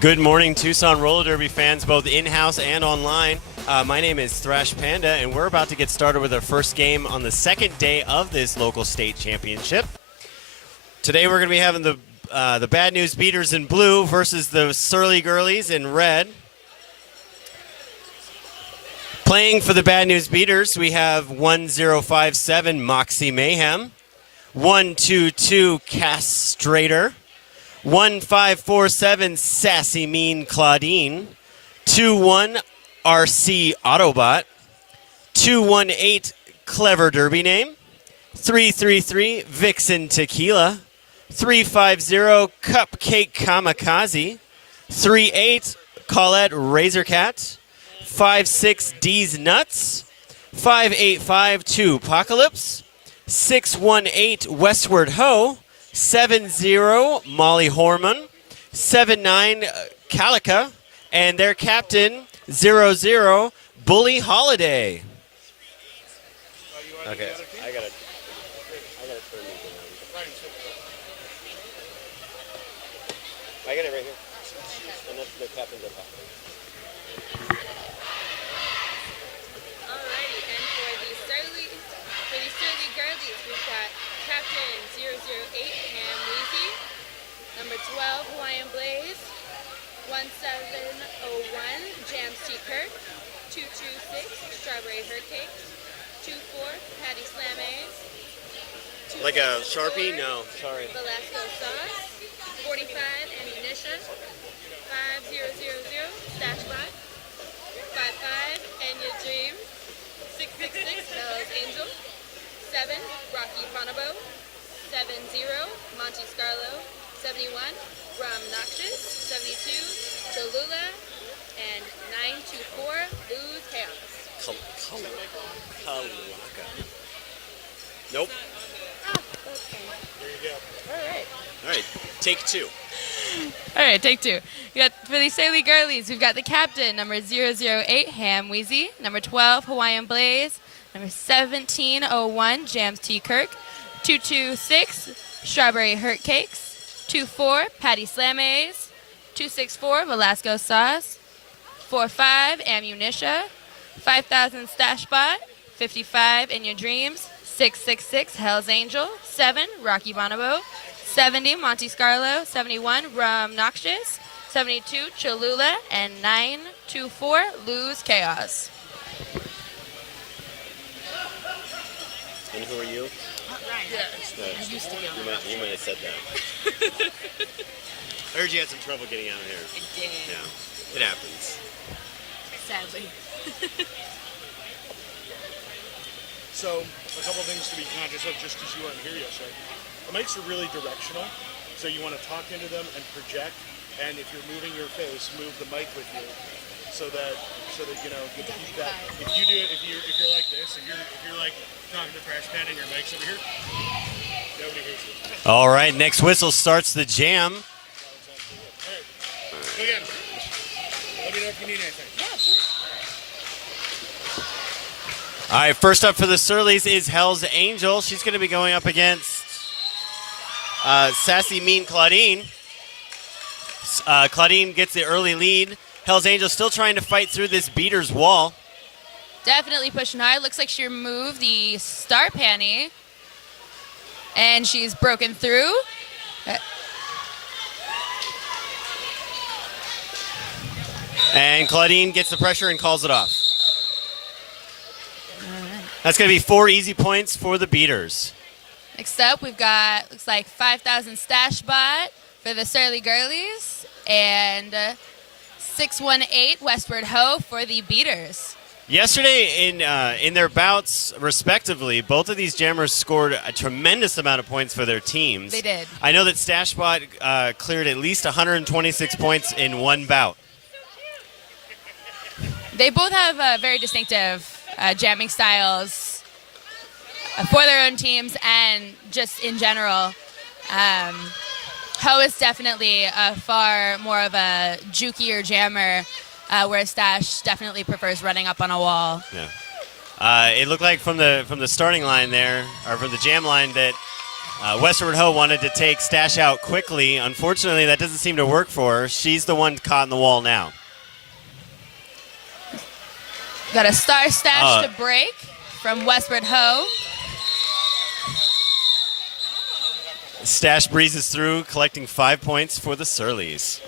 Good morning, Tucson Roller Derby fans, both in-house and online. My name is Thrash Panda, and we're about to get started with our first game on the second day of this local state championship. Today we're going to be having the Bad News Beaters in blue versus the Surly Girlies in red. Playing for the Bad News Beaters, we have 1057 Moxie Mayhem, 122 Castrator, 1547 Sassy Mean Claudine, 21 RC Autobot, 218 Clever Derby Name, 333 Vixen Tequila, 350 Cupcake Kamikaze, 38 Colette Razorcat, 56 D's Nuts, 5852 Apocalypse, 618 Westward Ho, 70 Molly Horman, 79 Calica, and their captain 00 Bully Holiday. Okay, I gotta turn these around. I got it right here. And that's the captain's up top. Alrighty, and for the Surly Girlies, we've got Captain 008 Ham Weezy, number 12 Hawaiian Blaze, 1701 Jams T. Kirk, 226 Strawberry Hurricane, 24 Patty Slammers, Like a Sharpie? No, sorry. Velasco Sauce, 45 Ammunition, 5000 Stashbot, 55 Enya Dream, 666 Hell's Angel, 7 Rocky Bonobo, 70 Monty Scarlo, 71 Ram Noxious, 72 Cholula, and 924 Lose Chaos. Kalaka. Nope. Okay. There you go. All All right, take two. All right, take two. We got for the Surly Girlies, we've got the captain, number 008 Ham Weezy, number 12 Hawaiian Blaze, number 1701 Jams T. Kirk, 226 Strawberry Hurt Cakes, 24 Patty Slammers, 264 Velasco Sauce, 45 Ammunition, 5000 Stashbot, 55 In Your Dreams, 666 Hell's Angel, 7 Rocky Bonobo, 70 Monty Scarlo, 71 Rum Noxious, 72 Cholula, and 924 Lose Chaos. And who are you? I used to be on You might have said that. I heard you had some trouble getting out of here. I did. Yeah, it happens. Sadly. So, a couple things to be conscious of just because you weren't here yesterday. The mics are really directional, so you want to talk into them and project, and if you're moving your face, move the mic with you so that you know, you keep that. If you do it, if you're like this, if you're like talking to Thrash Pan and your mic's over here, nobody hears you. All right, next whistle starts the jam. All right, go again. Let me know if you need anything. All right, first up for the Surlies is Hell's Angel. She's going to be going up against Sassy Mean Claudine. Claudine gets the early lead. Hell's Angel still trying to fight through this beater's wall. Definitely pushing hard. Looks like she removed the star panty. And she's broken through. And Claudine gets the pressure and calls it off. That's going to be 4 easy points for the beaters. Next up, we've got, looks like 5000 Stashbot for the Surly Girlies. And 618 Westward Ho for the beaters. Yesterday, in their bouts, respectively, both of these jammers scored a tremendous amount of points for their teams. They did. I know that Stashbot cleared at least 126 points in one bout. They both have very distinctive jamming styles for their own teams and just in general. Ho is definitely far more of a jukier jammer, whereas Stash definitely prefers running up on a wall. Yeah. It looked like from the starting line there, or from the jam line, that Westward Ho wanted to take Stash out quickly. Unfortunately, that doesn't seem to work for her. She's the one caught in the wall now. Got a star Stash to break from Westward Ho. Stash breezes through, collecting 5 points for the Surlies.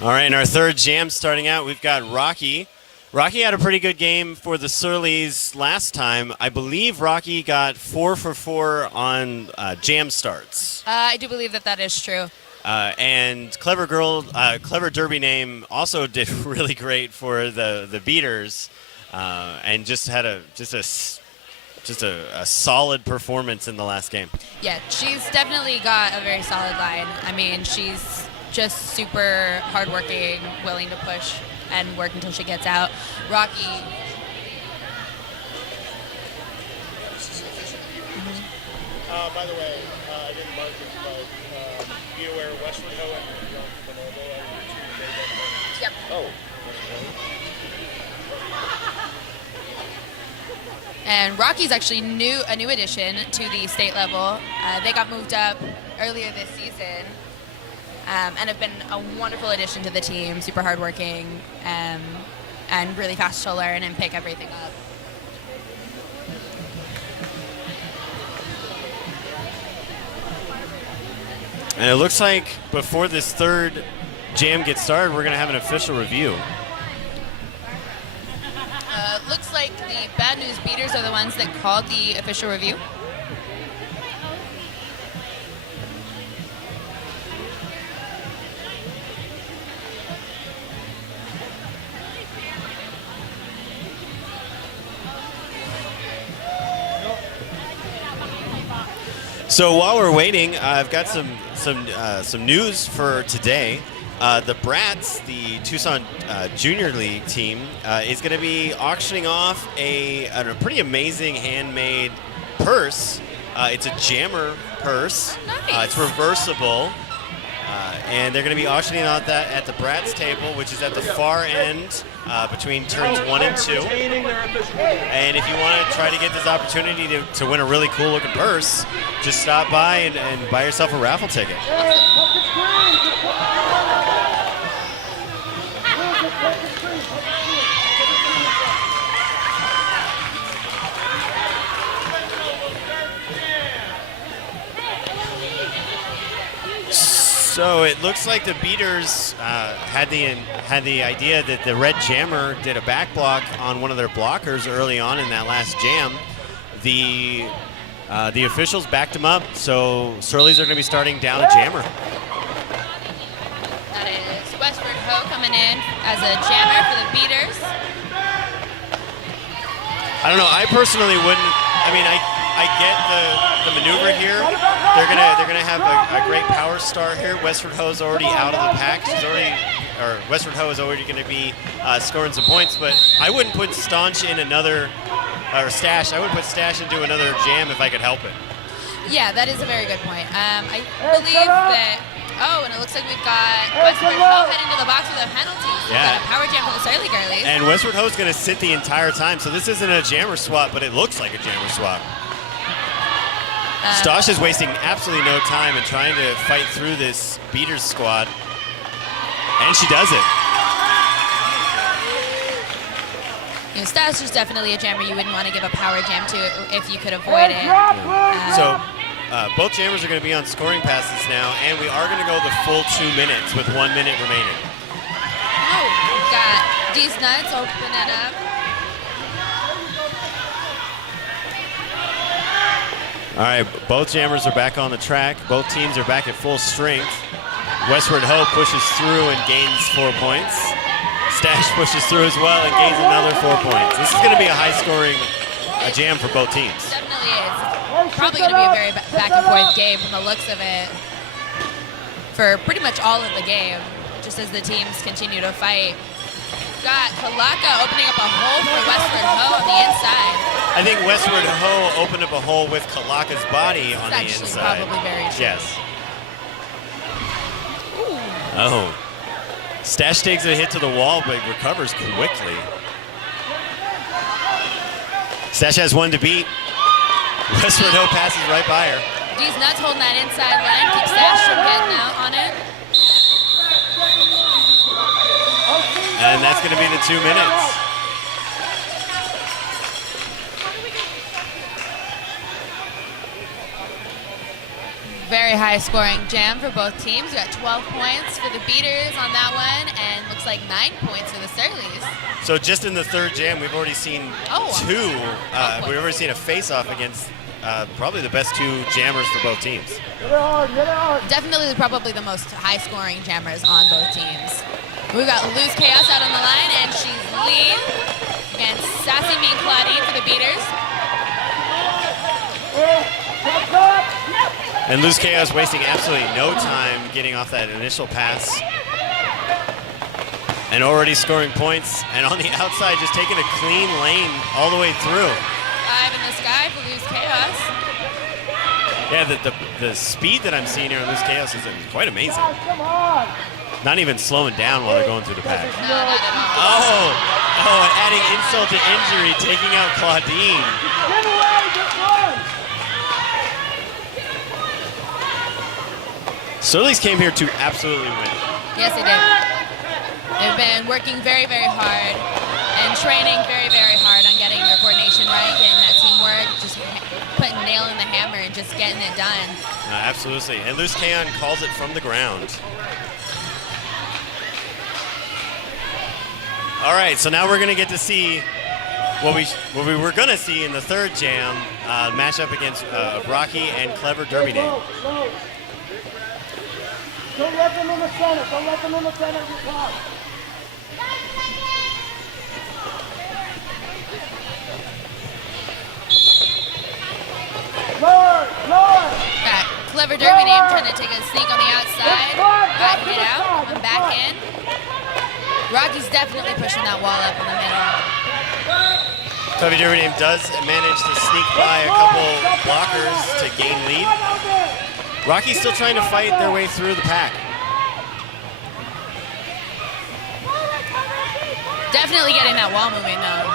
All right, in our third jam starting out, we've got Rocky. Rocky had a pretty good game for the Surlies last time. I believe Rocky got 4 for 4 on jam starts. I do believe that is true. And Clever Derby Name also did really great for the beaters, and just had a solid performance in the last game. Yeah, she's definitely got a very solid line. I mean, she's just super hardworking, willing to push and work until she gets out. Rocky. By the way, I didn't mark it, but be aware Westward Ho and Bonobo are your two favorite players. Yep. Oh. And Rocky's actually a new addition to the state level. They got moved up earlier this season, and have been a wonderful addition to the team. Super hardworking, and really fast to learn and pick everything up. And it looks like before this third jam gets started, we're going to have an official review. Looks like the Bad News Beaters are the ones that called the official review. So while we're waiting, I've got some news for today. The Brats, the Tucson Junior League team, is going to be auctioning off a pretty amazing handmade purse. It's a jammer purse. Nice. It's reversible. And they're going to be auctioning off that at the Brats table, which is at the far end between turns 1 and 2. And if you want to try to get this opportunity to win a really cool looking purse, just stop by and buy yourself a raffle ticket. So it looks like the beaters had the idea that the red jammer did a back block on one of their blockers early on in that last jam. The officials backed him up, so Surlies are going to be starting down a jammer. That is Westward Ho coming in as a jammer for the beaters. I don't know. I personally wouldn't. I mean, I get the maneuver here. They're gonna have a great power start here. Westward Ho's already out of the pack. Westward Ho is already going to be scoring some points. But I wouldn't put Staunch in another Stash. I would put Stash into another jam if I could help it. Yeah, that is a very good point. I believe that. Oh, and it looks like we've got Westward Ho heading to the box with a penalty. So Yeah. we've got a power jam for the Surly Girlies. And Westward Ho's going to sit the entire time. So this isn't a jammer swap, but it looks like a jammer swap. Stosh is wasting absolutely no time in trying to fight through this beaters squad. And she does it. You know, Stash is definitely a jammer you wouldn't want to give a power jam to if you could avoid it. So both jammers are going to be on scoring passes now, and we are going to go the full 2 minutes with 1 minute remaining. Oh, we've got these nuts opening up. All right, both jammers are back on the track. Both teams are back at full strength. Westward Ho pushes through and gains 4 points. Stash pushes through as well and gains another 4 points. This is going to be a high-scoring jam for both teams. Definitely is. Probably going to be a very back-and-forth game from the looks of it for pretty much all of the game, just as the teams continue to fight. Got Kalaka opening up a hole for Westward Ho on the inside. I think Westward Ho opened up a hole with Kalaka's body on the That's actually inside. probably very true. Yes. Oh. Stash takes a hit to the wall, but recovers quickly. Stash has one to beat. Westward Ho passes right by her. D's nuts holding that inside line. Keep Stash from getting out on it. And that's going to be the 2 minutes. Very high scoring jam for both teams. We got 12 points for the beaters on that one, and looks like 9 points for the Surlies. So just in the third jam, we've already seen two. We've already seen a face-off against probably the best two jammers for both teams. Definitely probably the most high scoring jammers on both teams. We've got Lose Chaos out on the line, and she's lead against Sassy Mean Claudine for the beaters. And Lose Chaos wasting absolutely no time getting off that initial pass. And already scoring points. And on the outside, just taking a clean lane all the way through. 5 in the sky for Lose Chaos. Yeah, the speed that I'm seeing here on Lose Chaos is quite amazing. Not even slowing down while they're going through the pack. No, not at all. Oh, and adding insult to injury, taking out Claudine. Surlies came here to absolutely win. Yes, they did. They've been working very, very hard and training very, very hard on getting their coordination right, getting that teamwork, just putting nail in the hammer and just getting it done. Absolutely. And Luz Kaon calls it from the ground. All right, so now we're going to get to see what we were going to see in the third jam, matchup against Rocky and Clever Derby Dame. Don't let them in the center. Don't let them in the center of your car. Lord! Got Clever Derby Dame trying to take a sneak on the outside. Got hit out. I'm back in. Rocky's definitely pushing that wall up in the middle. Clever Derby Dame does manage to sneak by a couple blockers to gain lead. Rocky's still trying to fight their way through the pack. Definitely getting that wall moving though.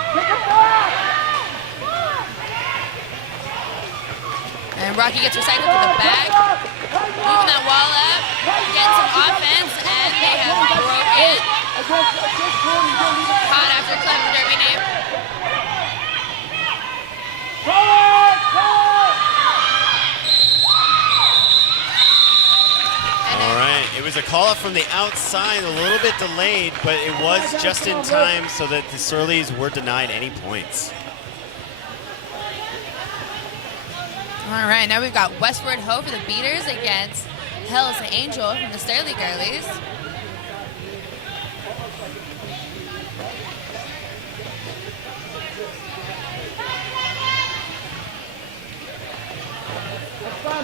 And Rocky gets recycled to the back. Moving that wall up. Getting some offense, and they have broken. Caught after Clever Derby Dame. All right, it was a call-up from the outside, a little bit delayed, but it was just in time so that the Surlies were denied any points. All right, now we've got Westward Ho for the beaters against Hell's Angel from the Surly Girlies.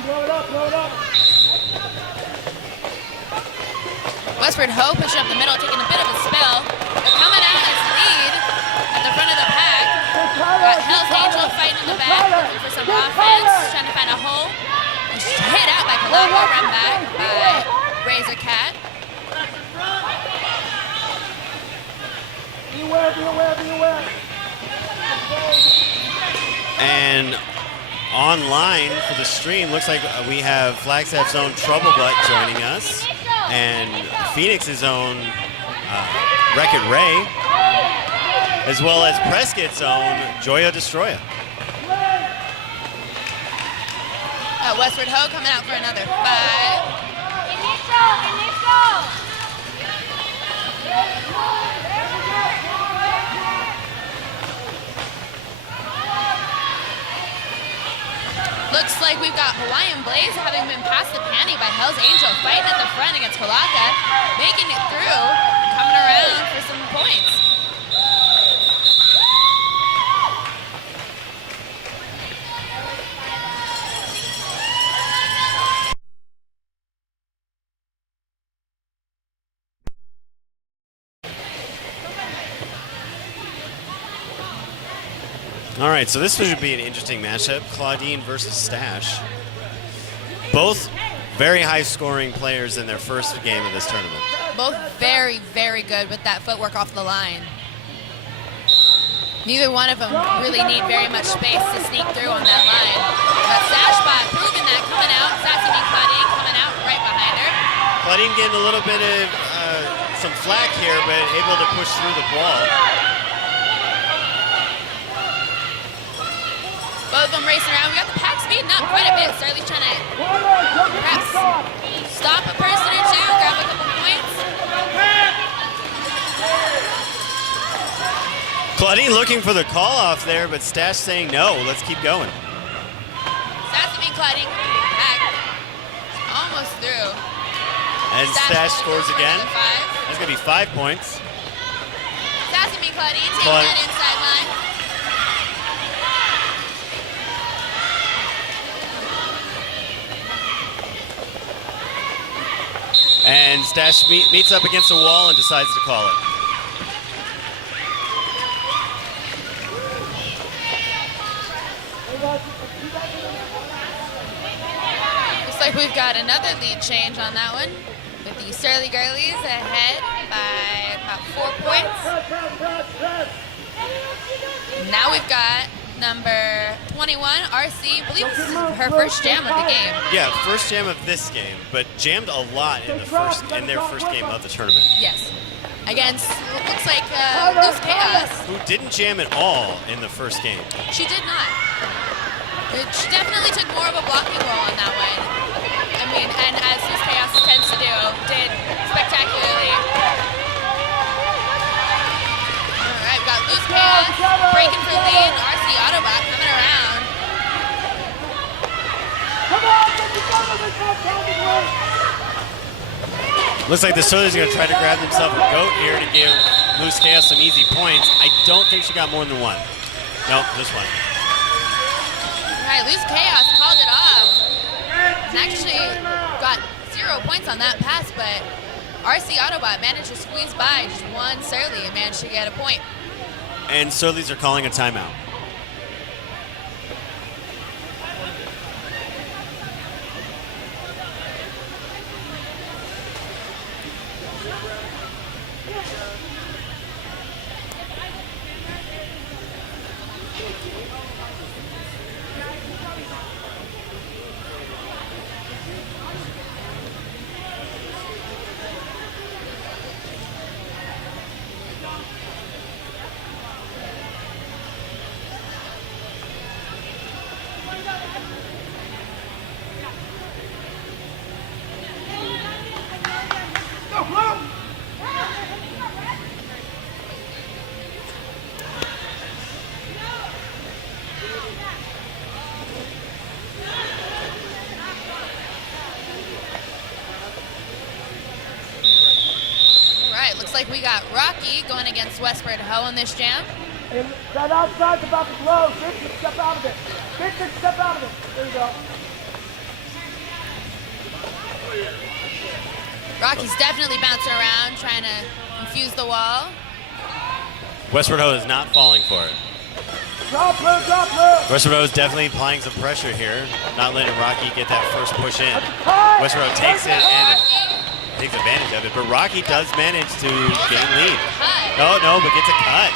Blow it up, blow it up. Westward Ho pushing up the middle, taking a bit of a spill. They're coming out as lead at the front of the pack. Got Hell's Angel fighting in the back, looking for some offense, trying to find a hole. And she's hit out by Colombo, run back by Razor Cat. Be aware, be aware, be aware. And online for the stream, looks like we have Flagstaff's own Trouble Butt joining us, and Phoenix's own Wreck-It Ray, as well as Prescott's own Joya Destroya. Westward Ho coming out for another 5. Looks like we've got Hawaiian Blaze having been passed the panty by Hell's Angel, fighting at the front against Kalaka, making it through, coming around for some points. All right, so this should be an interesting matchup. Claudine versus Stash. Both Very high-scoring players in their first game of this tournament. Both very, very good with that footwork off the line. Neither one of them really need very much space to sneak through on that line. But Sashbot proving that, coming out. Sassy Bean Claudine coming out right behind her. Claudine getting a little bit of some flack here, but able to push through the ball. Both of them racing around. We got the pack speeding up quite a bit. Surly's trying to perhaps stop a person or two, grab a couple points. Claudine looking for the call off there, but Stash saying no. Let's keep going. Sassy Bean Claudine back. Almost through. And Stash scores again. For another 5. That's going to be 5 points. Sassy Bean Claudine taking that inside line. And Stash meets up against the wall and decides to call it. Looks like we've got another lead change on that one, with the Surly Girlies ahead by about 4 points. Now we've got number 21, RC. I believe this is her first jam of the game. Yeah, first jam of this game, but jammed a lot in their first game of the tournament. Yes. Against, looks like Loose Chaos. Who didn't jam at all in the first game. She did not. She definitely took more of a blocking role on that one. I mean, and as Loose Chaos tends to do, did spectacularly. All right, we've got Loose Chaos breaking for lead. RC Autobot coming around. Looks like the Surlies are going to try to grab themselves a goat here to give Loose Chaos some easy points. I don't think she got more than one. Nope, this one. All right, Loose Chaos called it off. And actually got 0 points on that pass, but RC Autobot managed to squeeze by just one Surly and managed to get a point. And Surlies are calling a timeout. Like we got Rocky going against Westward Ho in this jam. And that outside's about to blow. Vincent, step out of it. Vincent, step out of it. There you go. Rocky's definitely bouncing around, trying to confuse the wall. Westward Ho is not falling for it. Drop her, drop her. Westward Ho is definitely applying some pressure here, not letting Rocky get that first push in. Westward Ho takes it and takes advantage of it, but Rocky does manage to gain lead. Cut. No, but gets a cut.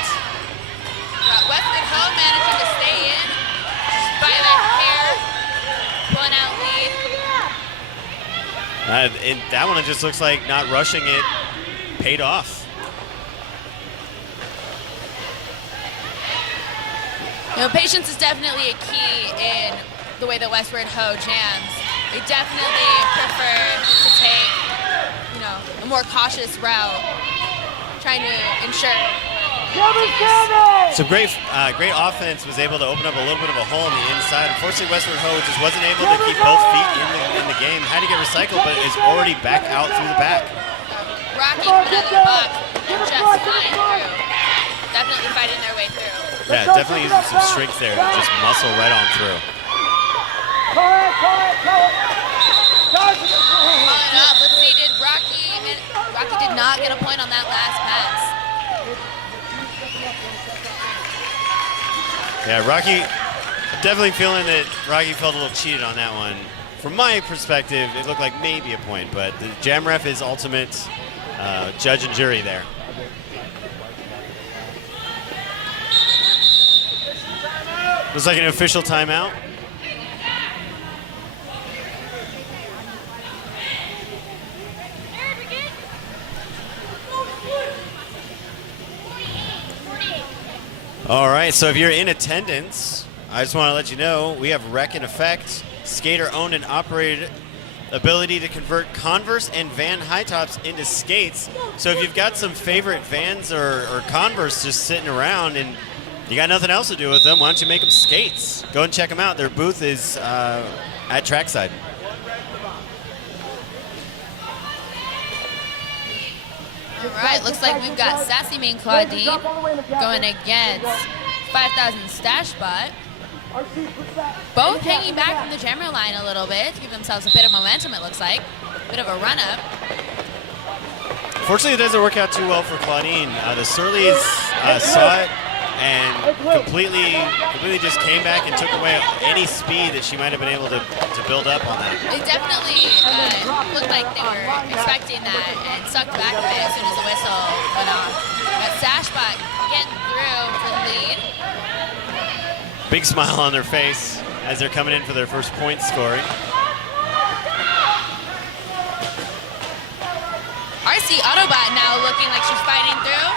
Got Westward Ho managing to stay in just by the hair, pulling out lead. And that one, it just looks like not rushing it paid off. You know, patience is definitely a key in the way that Westward Ho jams. They definitely prefer to take, you know, a more cautious route, trying to ensure. So great offense was able to open up a little bit of a hole on the inside. Unfortunately, Westward Ho just wasn't able to keep both feet in the game. Had to get recycled, but is already back out through the back. Rocky coming out of the box, just flying through. Definitely fighting their way through. Yeah, definitely using some strength there to just muscle right on through. Call it. Calling off. Let's see, did Rocky did not get a point on that last pass. Yeah, Rocky, definitely feeling that Rocky felt a little cheated on that one. from my perspective, it looked like maybe a point, but the jam ref is ultimate judge and jury there. Looks like an official timeout. All right, so if you're in attendance, I just want to let you know we have Rec in Effect, skater-owned and operated ability to convert Converse and Van high tops into skates. So if you've got some favorite Vans or Converse just sitting around and you got nothing else to do with them, why don't you make them skates? Go and check them out. Their booth is at Trackside. All right, looks like we've got Sassy Main Claudine going against 5000 Stash Bot. Both hanging back from the jammer line a little bit to give themselves a bit of momentum, it looks like. Bit of a run-up. Fortunately, it doesn't work out too well for Claudine. The Surlies saw it and completely just came back and took away any speed that she might have been able to build up on that. It definitely looked like they were expecting that and sucked back a bit as soon as the whistle went off. But Sashbot getting through for the lead. Big smile on their face as they're coming in for their first point scoring. RC Autobot now looking like she's fighting through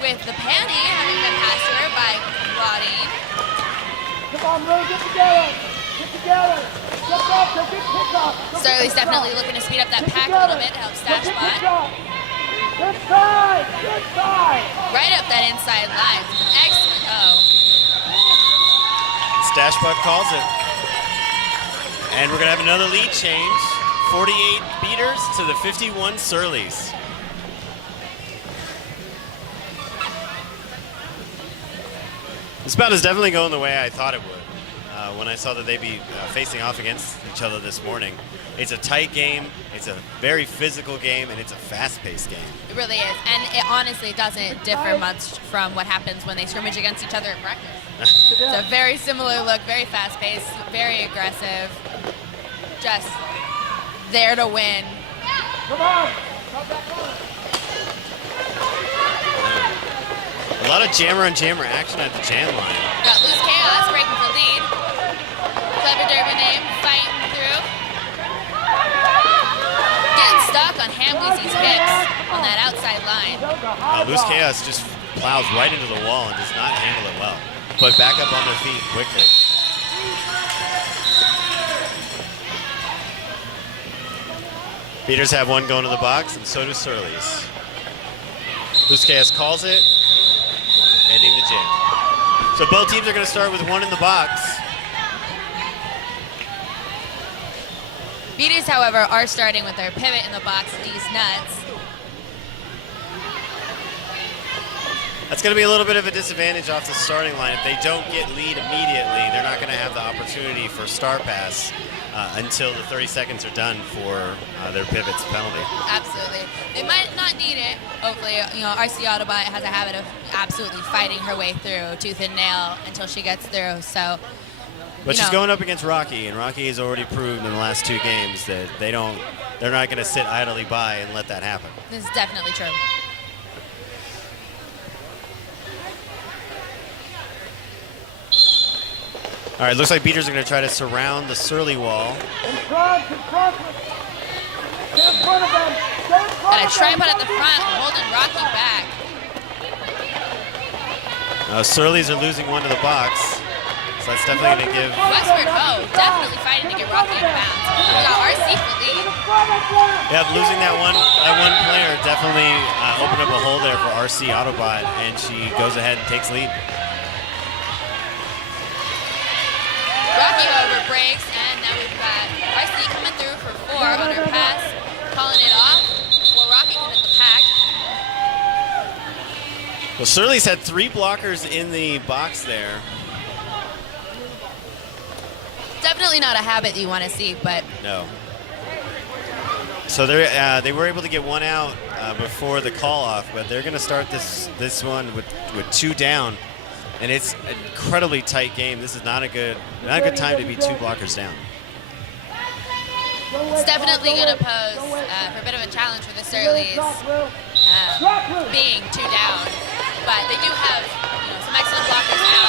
with the panty having been passed to her by Claudine. Come on, Ray, get together. Get together. Get off, get kick off. Surly's definitely looking to speed up that pack a little bit to help Stashbot. Inside, inside. Right up that inside line. Excellent. Oh. Stashbot calls it. And we're going to have another lead change. 48 beaters to the 51 Surlies. This bout is definitely going the way I thought it would when I saw that they'd be facing off against each other this morning. It's a tight game, it's a very physical game, and it's a fast-paced game. It really is. And it honestly doesn't differ much from what happens when they scrimmage against each other in practice. It's a very similar look, very fast-paced, very aggressive, just there to win. Come on. A lot of jammer-on-jammer action at the jam line. Got Loose Chaos breaking the lead. Clever Derby name fighting through. Getting stuck on Hamleezy's hips on that outside line. Loose Chaos just plows right into the wall and does not handle it well. But back up on their feet quickly. Beaters have one going to the box, and so do Surlies. Loose Chaos calls it, ending the jam. So both teams are going to start with one in the box. Beaters, however, are starting with their pivot in the box, These Nuts. That's going to be a little bit of a disadvantage off the starting line. If they don't get lead immediately, they're not going to have the opportunity for star pass until the 30 seconds are done for their pivots penalty. Absolutely. They might not need it. Hopefully, RC Autobot has a habit of absolutely fighting her way through tooth and nail until she gets through. So, but she's going up against Rocky, and Rocky has already proved in the last two games that they're not going to sit idly by and let that happen. This is definitely true. All right, looks like Beaters are going to try to surround the Surly wall. In front. Get in front of them. Get in front Got a of them. tripod at the front, holding Rocky back. Surlies are losing one to the box, so that's definitely going to give. Westward Ho definitely fighting to get Rocky in bounds. We got RC for lead. Yeah, losing that one player definitely opened up a hole there for RC Autobot, and she goes ahead and takes lead. Rocky, however, breaks, and now we've got RC coming through for 4 on her pass, calling it off before Rocky can hit the pack. Well, Surly's had 3 blockers in the box there. Definitely not a habit you want to see, but No. So they were able to get one out before the call off, but they're going to start this one with 2 down. And it's an incredibly tight game. This is not a good time to be 2 blockers down. It's definitely going to pose for a bit of a challenge for the Surlies, being 2 down. But they do have some excellent blockers now.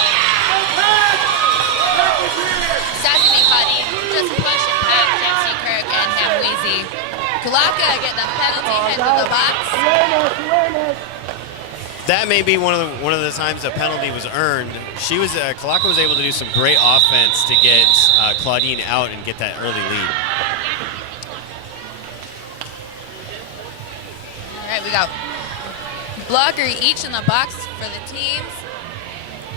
Sassy Claudine just pushing past Jesse Kirk and Hamweezy. Kulaka getting a penalty hit to the box. That may be one of the times a penalty was earned. Kulaka was able to do some great offense to get Claudine out and get that early lead. All right, we got blocker each in the box for the teams.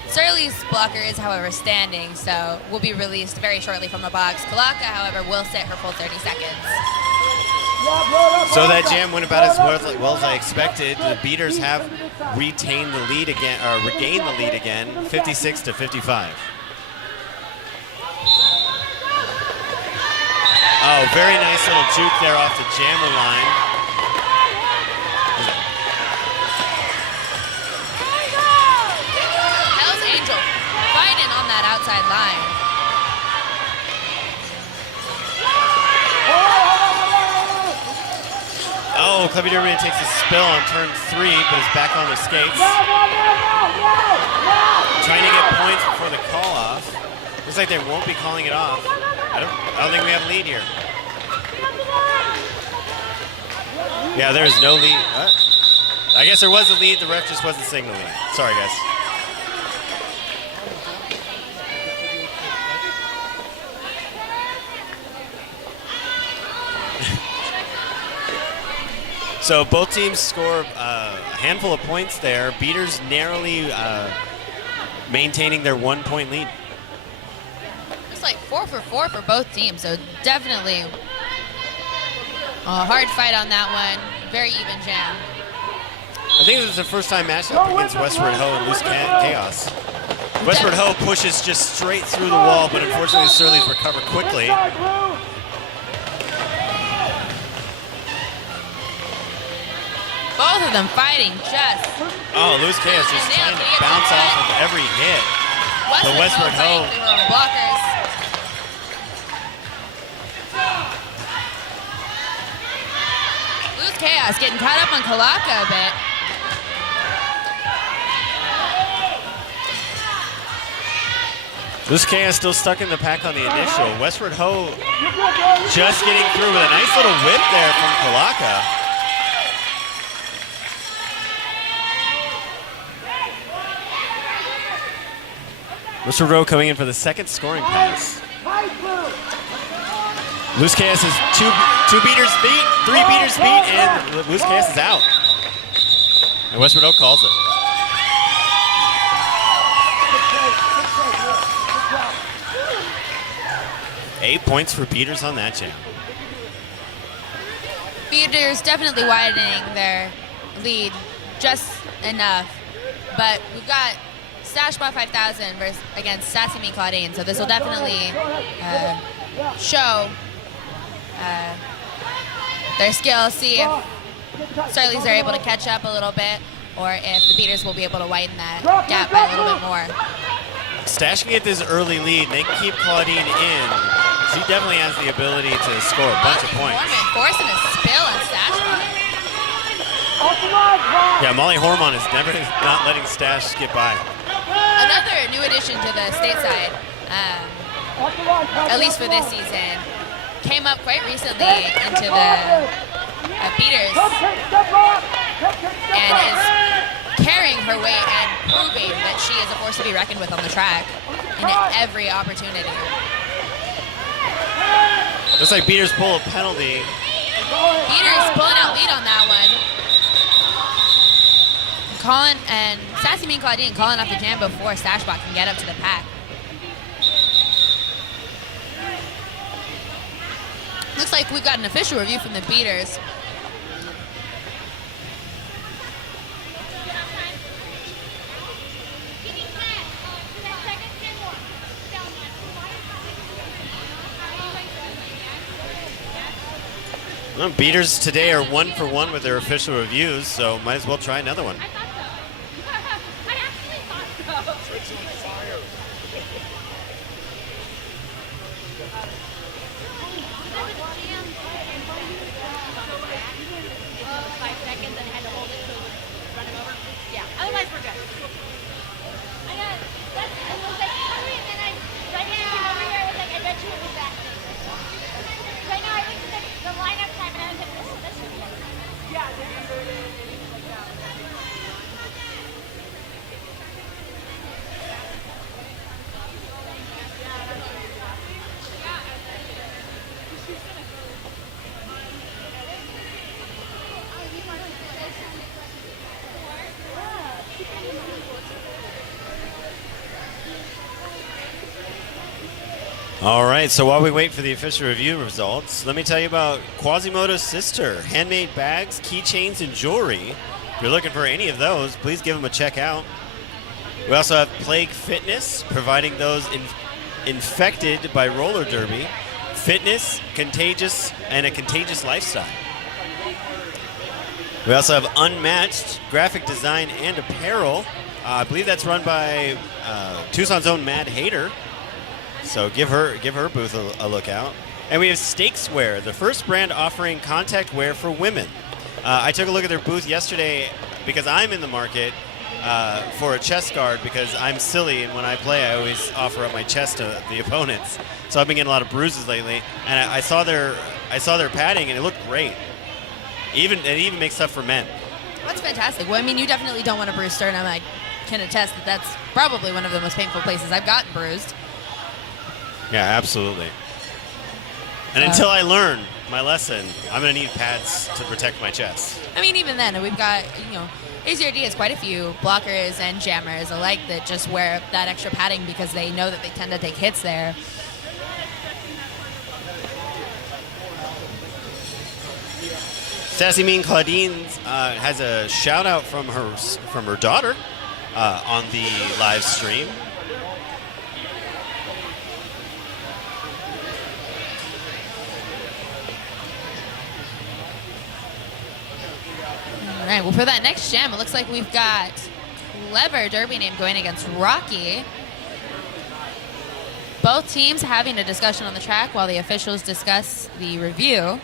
Surly's blocker is, however, standing, so will be released very shortly from the box. Kulaka, however, will sit her full 30 seconds. So that jam went about as well as I expected. The beaters have retained the lead again, or regained the lead again, 56 to 55. Oh, very nice little juke there off the jammer line. Hell's Angel fighting on that outside line. Oh, Clubby Derby takes a spill on turn 3, but is back on the skates. Trying to get points before the call off. Looks like they won't be calling it off. I don't think we have a lead here. Yeah, there's no lead. What? I guess there was a lead. The ref just wasn't signaling. Sorry, guys. So both teams score a handful of points there. Beaters narrowly maintaining their 1-point lead. It's like 4 for 4 for both teams, so definitely a hard fight on that one. Very even jam. I think this is the first time matchup against Westward Ho and Loose Chaos. Westward Ho pushes just straight through the wall, but unfortunately the Surlies recover quickly. Both of them fighting just. Oh, Loose Chaos just trying to bounce off of every hit. But Westward Ho. Blockers. Loose Chaos getting caught up on Kulaka a bit. Loose Chaos still stuck in the pack on the initial. Westward Ho just getting through with a nice little whip there from Kulaka. Mr. Rowe coming in for the second scoring pass. Loose Chaos is two beaters beat, 3 beaters beat, and Loose Chaos is out. And Westward Oak calls it. Eight points for beaters on that jam. Beaters definitely widening their lead just enough, but we've got Stashbot 5000 against Sassy Claudine, so this will definitely show their skill, see if Surlies are able to catch up a little bit, or if the beaters will be able to widen that gap by a little bit more. Stash can get this early lead, and they can keep Claudine in. She definitely has the ability to score a bunch of points. Horman forcing a spill on Stashbot. Yeah, Molly Hormon is never not letting Stash skip by. Another new addition to the stateside, at least for this season, came up quite recently into the beaters and is carrying her weight and proving that she is a force to be reckoned with on the track in every opportunity. Looks like beaters pull a penalty. Beaters pulling out lead on that one. Colin and Sassy Claudine calling off the jam before Stashbot can get up to the pack. Looks like we've got an official review from the beaters. Well, beaters today are 1 for 1 with their official reviews, so might as well try another one. seconds and had to hold it so it would run him over. Yeah, otherwise we're good. I know, it was like hurry, and then right when I came over here, I was like, I bet you it was that. Right now, I looked at the lineup time and I was like, oh, that should be it. All right, so while we wait for the official review results, let me tell you about Quasimodo's sister, handmade bags, keychains, and jewelry. If you're looking for any of those, please give them a check out. We also have Plague Fitness, providing those infected by roller derby, fitness, contagious, and a contagious lifestyle. We also have Unmatched graphic design and apparel. I believe that's run by Tucson's own Mad Hater. So give her booth a look out. And we have Stakeswear, the first brand offering contact wear for women. I took a look at their booth yesterday because I'm in the market for a chest guard because I'm silly, and when I play, I always offer up my chest to the opponents. So I've been getting a lot of bruises lately, and I saw their padding, and it looked great. It even makes stuff for men. That's fantastic. Well, I mean, you definitely don't want to bruise sternum. I can attest that that's probably one of the most painful places I've gotten bruised. Yeah, absolutely. And until I learn my lesson, I'm going to need pads to protect my chest. I mean, even then, we've got, ACRD has quite a few blockers and jammers alike that just wear that extra padding because they know that they tend to take hits there. Sassy Mean Claudine has a shout out from her daughter on the live stream. All right, well, for that next jam, it looks like we've got Clever Derby Name going against Rocky. Both teams having a discussion on the track while the officials discuss the review.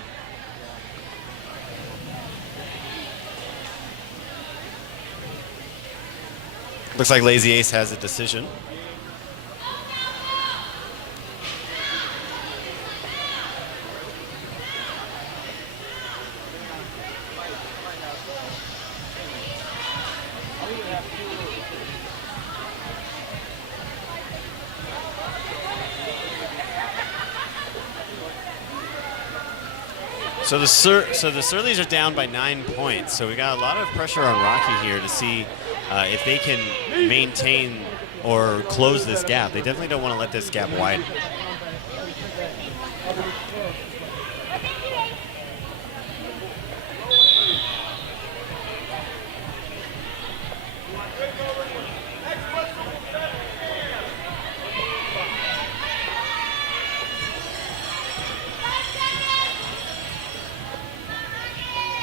Looks like Lazy Ace has a decision. So the Surlies are down by 9 points. So we got a lot of pressure on Rocky here to see if they can maintain or close this gap. They definitely don't want to let this gap widen.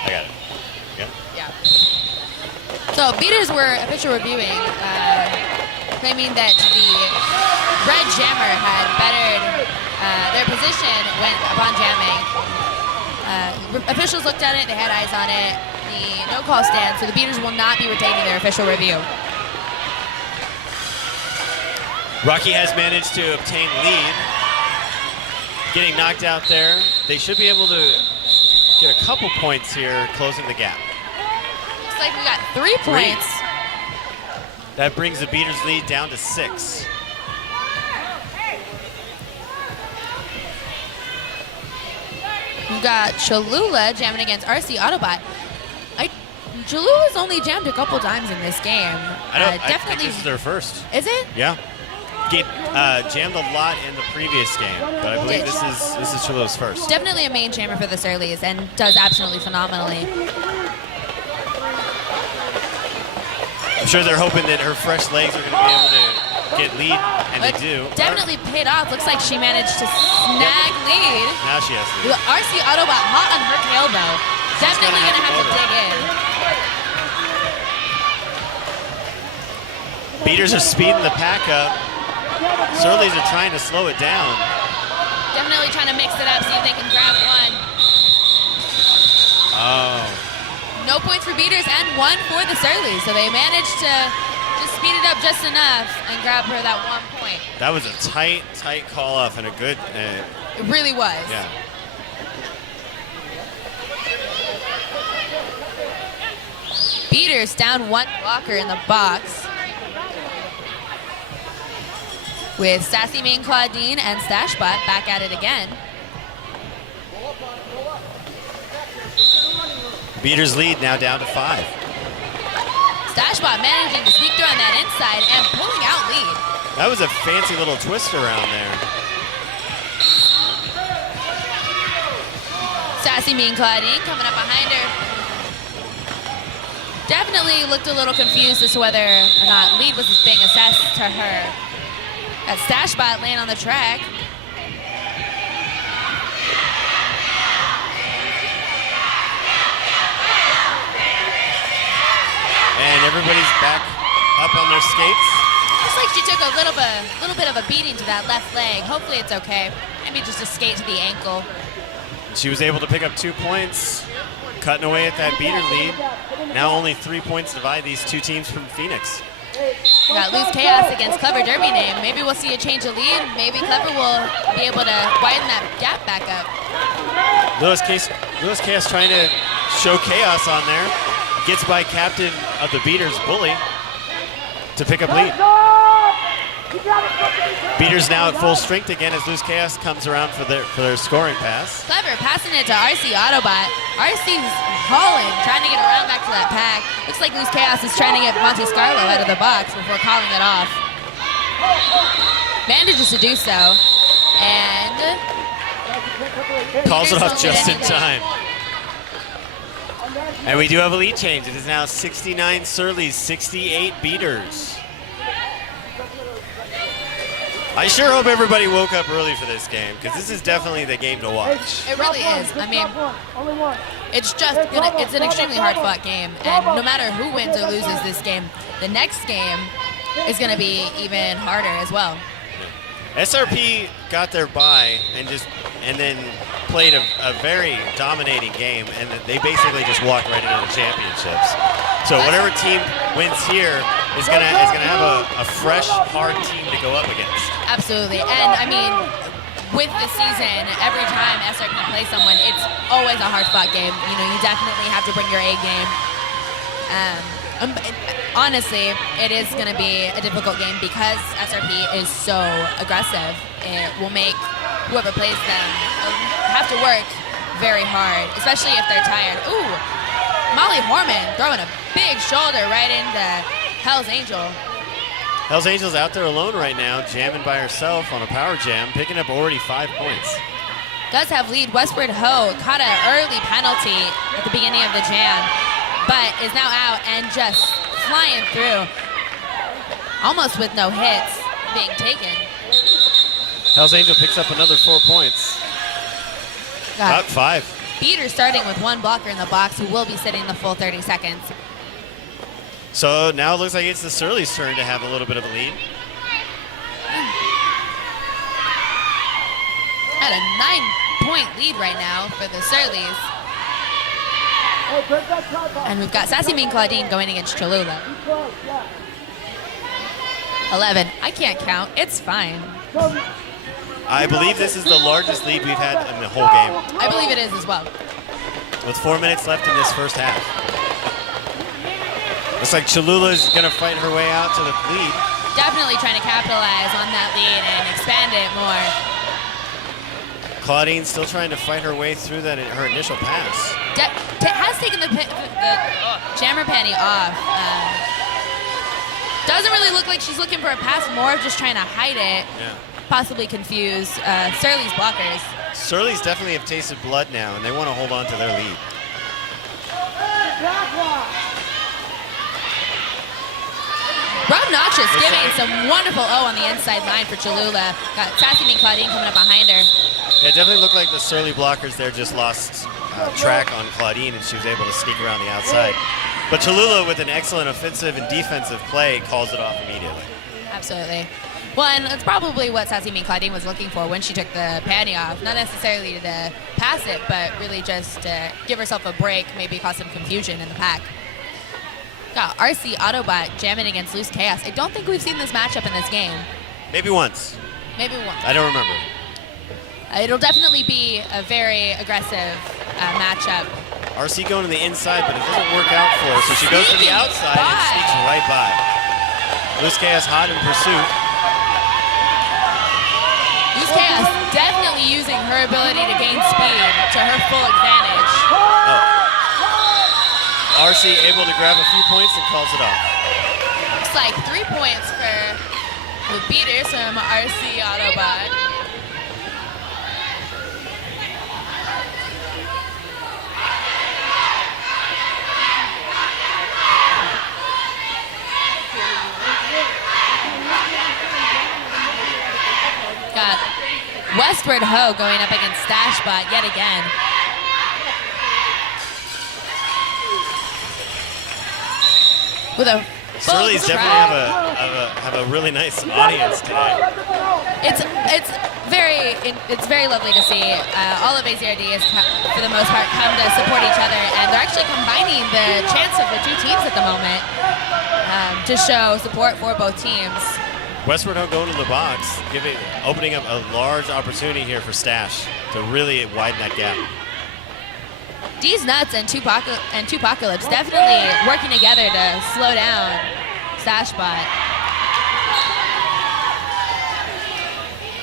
I got it. Yeah. So beaters were official reviewing, claiming that the red jammer had bettered their position when upon jamming. Officials looked at it, they had eyes on it. The no call stands, so the beaters will not be retaining their official review. Rocky has managed to obtain lead. Getting knocked out there. They should be able to get a couple points here, closing the gap. Looks like we got 3 points. That brings the beaters' lead down to 6. We've got Cholula jamming against RC Autobot. Cholula's only jammed a couple times in this game. I think this is their first. Is it? Yeah. Jammed a lot in the previous game, but I believe this is Cholula's first. Definitely a main jammer for the Surlies and does absolutely phenomenally. I'm sure they're hoping that her fresh legs are going to be able to get lead, and they do. Definitely paid off. Looks like she managed to snag lead. Now she has lead. RC Autobot hot on her tail, though. Definitely going to have to dig in. Beaters are speeding the pack up. Surlies are trying to slow it down. Definitely trying to mix it up, see if they can grab one. Oh. No points for Beaters and one for the Surlies. So they managed to just speed it up just enough and grab her that 1 point. That was a tight call off and a good. It really was. Yeah. Beaters down one blocker in the box. With Sassy Main Claudine and Stashbot back at it again. Beaters lead now down to 5. Stashbot managing to sneak through on that inside and pulling out lead. That was a fancy little twist around there. Sassy Mean Claudine coming up behind her. Definitely looked a little confused as to whether or not lead was being assessed to her. That Stashbot laying on the track. And everybody's back up on their skates. Looks like she took a little bit of a beating to that left leg. Hopefully it's okay. Maybe just a skate to the ankle. She was able to pick up 2 points, cutting away at that Beater lead. Now only 3 points divide these two teams from Phoenix. We got Loose Chaos against Clever Derby name. Maybe we'll see a change of lead. Maybe Clever will be able to widen that gap back up. Lewis Chaos trying to show chaos on there. Gets by captain of the Beaters, Bully, to pick up lead. Beaters now at full strength again as Loose Chaos comes around for their scoring pass. Clever passing it to RC Autobot. RC's hauling, trying to get around back to that pack. Looks like Loose Chaos is trying to get Monte Scarlo out of the box before calling it off. Manages to do so, and calls it off Beaters just won't in get anything. time. And we do have a lead change. It is now 69 Surlies, 68 Beaters. I sure hope everybody woke up early for this game, because this is definitely the game to watch. It really is. I mean, it's an extremely hard-fought game, and no matter who wins or loses this game, the next game is going to be even harder as well. SRP got their bye and then played a very dominating game, and they basically just walked right into the championships. So whatever team wins here is gonna have a fresh, hard team to go up against. Absolutely, and I mean, with the season, every time SRP plays someone, it's always a hard-fought game. You know, you definitely have to bring your A game. Honestly, it is going to be a difficult game because SRP is so aggressive. It will make whoever plays them have to work very hard, especially if they're tired. Ooh, Molly Horman throwing a big shoulder right into Hell's Angel. Hell's Angel's out there alone right now, jamming by herself on a power jam, picking up already 5 points. Does have lead. Westward Ho caught an early penalty at the beginning of the jam, but is now out and just flying through, almost with no hits being taken. Hell's Angel picks up another 4 points. Got Up 5. Beater starting with one blocker in the box who will be sitting the full 30 seconds. So now it looks like it's the Surly's turn to have a little bit of a lead. At a 9-point lead right now for the Surlies. And we've got Sassy Mean Claudine going against Cholula. 11. I can't count. It's fine. I believe this is the largest lead we've had in the whole game. I believe it is as well. With 4 minutes left in this first half. Looks like Cholula's going to fight her way out to the lead. Definitely trying to capitalize on that lead and expand it more. Claudine's still trying to fight her way through her initial pass. Has taken the jammer panty off. Doesn't really look like she's looking for a pass, more of just trying to hide it. Yeah. Possibly Confuse Surly's blockers. Surly's definitely have tasted blood now, and they want to hold on to their lead. Rob Notchus giving some wonderful O on the inside line for Cholula. Got Sassy Mean Claudine coming up behind her. Yeah, it definitely looked like the Surly blockers there just lost track on Claudine, and she was able to sneak around the outside. But Cholula, with an excellent offensive and defensive play, calls it off immediately. Absolutely. Well, and it's probably what Sassy Mean Claudine was looking for when she took the panty off. Not necessarily to pass it, but really just to give herself a break, maybe cause some confusion in the pack. Got RC Autobot jamming against Loose Chaos. I don't think we've seen this matchup in this game. Maybe once. Maybe once. I don't remember. It'll definitely be a very aggressive matchup. RC going to the inside, but it doesn't work out for her, so she goes to the outside and sneaks right by. Loose Chaos hot in pursuit. Loose Chaos definitely using her ability to gain speed to her full advantage. RC able to grab a few points and calls it off. Looks like 3 points for the beaters from RC Autobot. Got Westward Ho going up against Stashbot yet again. With a Surlies definitely have a really nice audience today. It's very lovely to see all of AZRD is for the most part come to support each other, and they're actually combining the chants of the two teams at the moment to show support for both teams. Westward Ho going to the box, opening up a large opportunity here for Stash to really widen that gap. D's Nuts and Tupacalypse definitely working together to slow down Stashbot.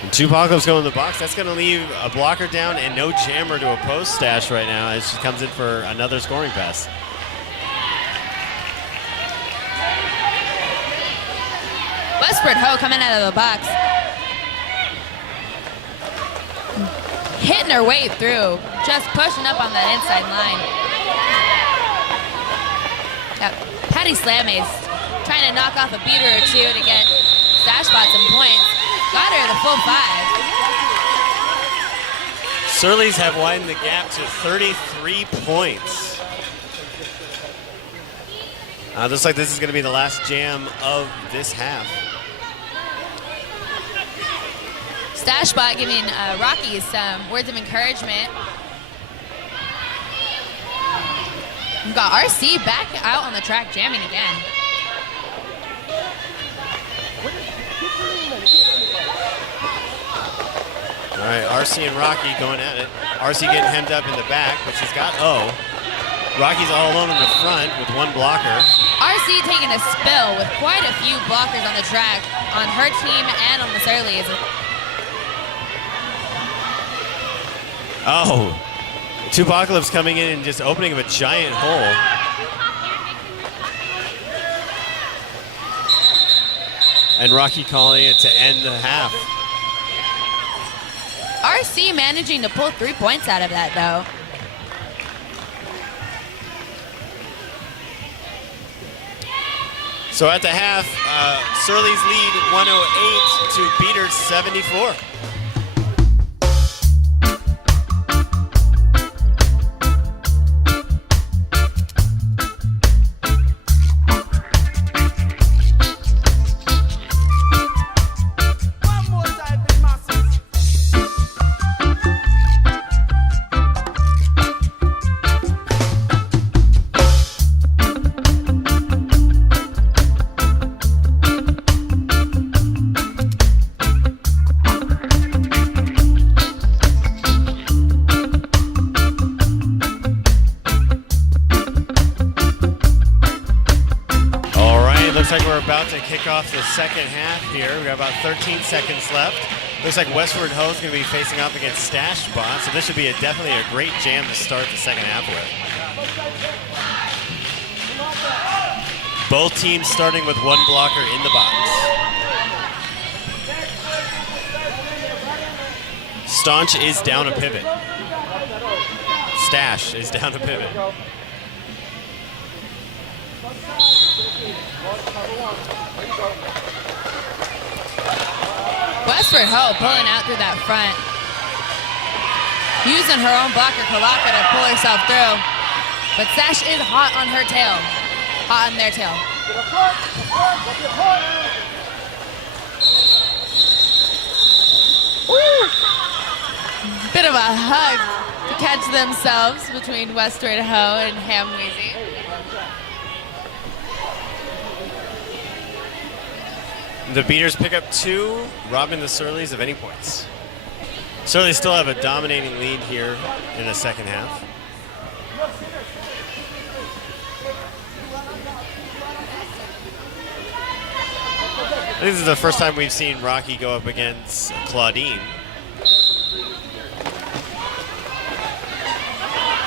And Tupacalypse going to the box, that's going to leave a blocker down and no jammer to oppose Stash right now as she comes in for another scoring pass. Westward Ho coming out of the box. Hitting her way through, just pushing up on that inside line. Patty Slammy's trying to knock off a beater or two to get Stashbot some points. Got her the full 5. Surlies have widened the gap to 33 points. Looks like this is going to be the last jam of this half. Stashbot giving Rocky some words of encouragement. We've got RC back out on the track jamming again. All right, RC and Rocky going at it. RC getting hemmed up in the back, but she's got O. Rocky's all alone in the front with one blocker. RC taking a spill with quite a few blockers on the track on her team and on the Surlies. Oh, Tupacalypse coming in and just opening up a giant hole. And Rocky calling it to end the half. RC managing to pull 3 points out of that, though. So at the half, Surly's lead 108 to Beaters 74. About to kick off the second half here. We got about 13 seconds left. Looks like Westward Ho's going to be facing off against Stashbot, so this should be definitely a great jam to start the second half with. Both teams starting with one blocker in the box. Staunch is down a pivot. Stash is down a pivot. Westward Ho pulling out through that front. Using her own blocker Kalaka to pull herself through. But Stash is hot on her tail. Hot on their tail. of a hug to catch themselves between Westward Ho and Ham Wheezy. The Beaters pick up 2, robbing the Surlies of any points. Surlies still have a dominating lead here in the second half. I think this is the first time we've seen Rocky go up against Claudine.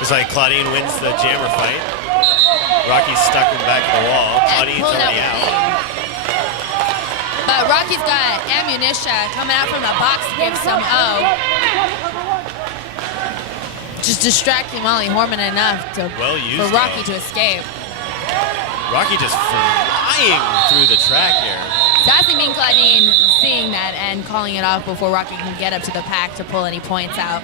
It's like Claudine wins the jammer fight. Rocky's stuck in the back of the wall. Claudine's already out. But Rocky's got ammunition coming out from the box to give some O. Just distracting Molly Horman enough for Rocky to escape. Rocky just flying through the track here. Sassy Mean Claudine seeing that and calling it off before Rocky can get up to the pack to pull any points out.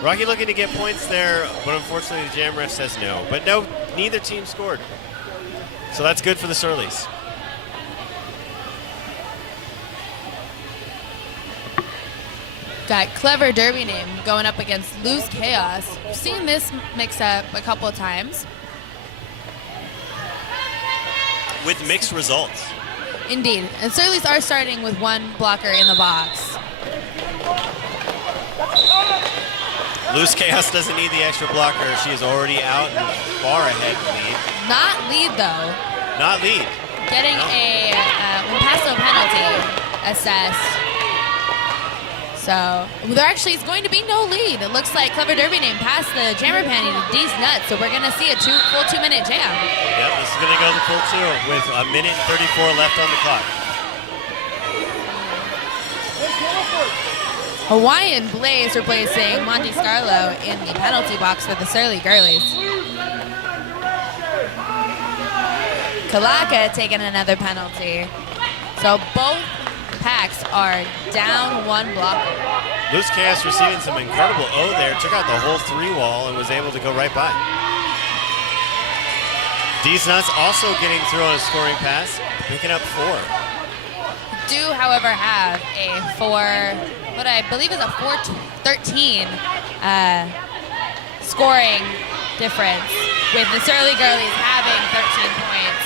Rocky looking to get points there, but unfortunately the jam ref says no. But no, neither team scored. So that's good for the Surlies. Got Clever Derby Name going up against Loose Chaos. We've seen this mix up a couple of times. With mixed results. Indeed. And Surlies are starting with 1 blocker in the box. Loose Chaos doesn't need the extra blocker. She is already out and far ahead lead. Not lead, though. Not lead. Getting a passo penalty assessed. So there actually is going to be no lead. It looks like Clever Derby Name passed the jammer panty to D's Nuts, so we're going to see a full 2-minute jam. Yep, this is going to go to full 2 with 1 minute and 34 left on the clock. Hawaiian Blaze replacing Monty Scarlo in the penalty box for the Surly Girlies. Kalaka taking another penalty. So both packs are down 1 blocker. Loose Chaos receiving some incredible O there, took out the whole 3 wall and was able to go right by. D's Nuts also getting through on a scoring pass, picking up 4. Do, however, have a what I believe is a 4-13 scoring difference, with the Surly Girlies having 13 points.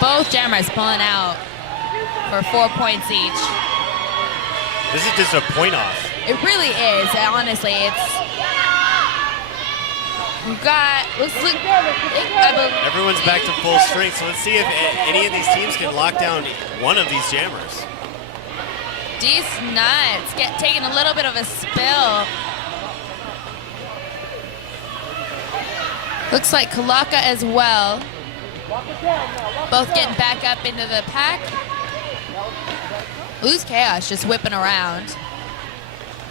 Both jammers pulling out for 4 points each. This is just a point off. It really is. Honestly, we've got, everyone's back to full strength, so let's see if any of these teams can lock down one of these jammers. D's Nuts taking a little bit of a spill. Looks like Kalaka as well. Both getting back up into the pack. Loose Chaos just whipping around,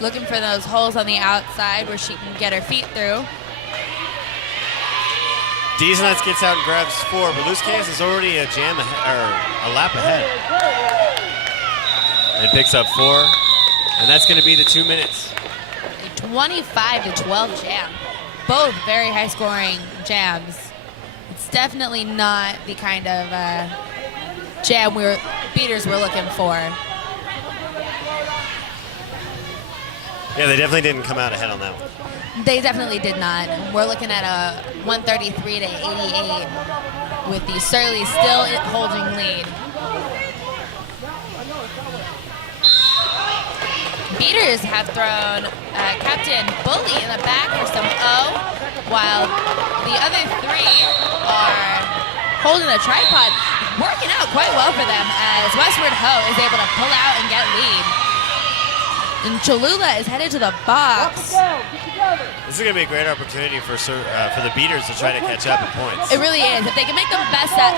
looking for those holes on the outside where she can get her feet through. D's Nuts gets out and grabs 4, but Loose Chaos is already a lap ahead. And picks up 4, and that's going to be the 2 minutes. A 25-12 jam. Both very high-scoring jams. It's definitely not the kind of jam beaters were looking for. Yeah, they definitely didn't come out ahead on that one. They definitely did not. We're looking at a 133-88 with the Surly still holding lead. Beaters have thrown Captain Bully in the back for some O, while the other 3 are holding a tripod. Working out quite well for them as Westward Ho is able to pull out and get lead. And Cholula is headed to the box. This is going to be a great opportunity for the Beaters to try to catch up in points. It really is. If they can make the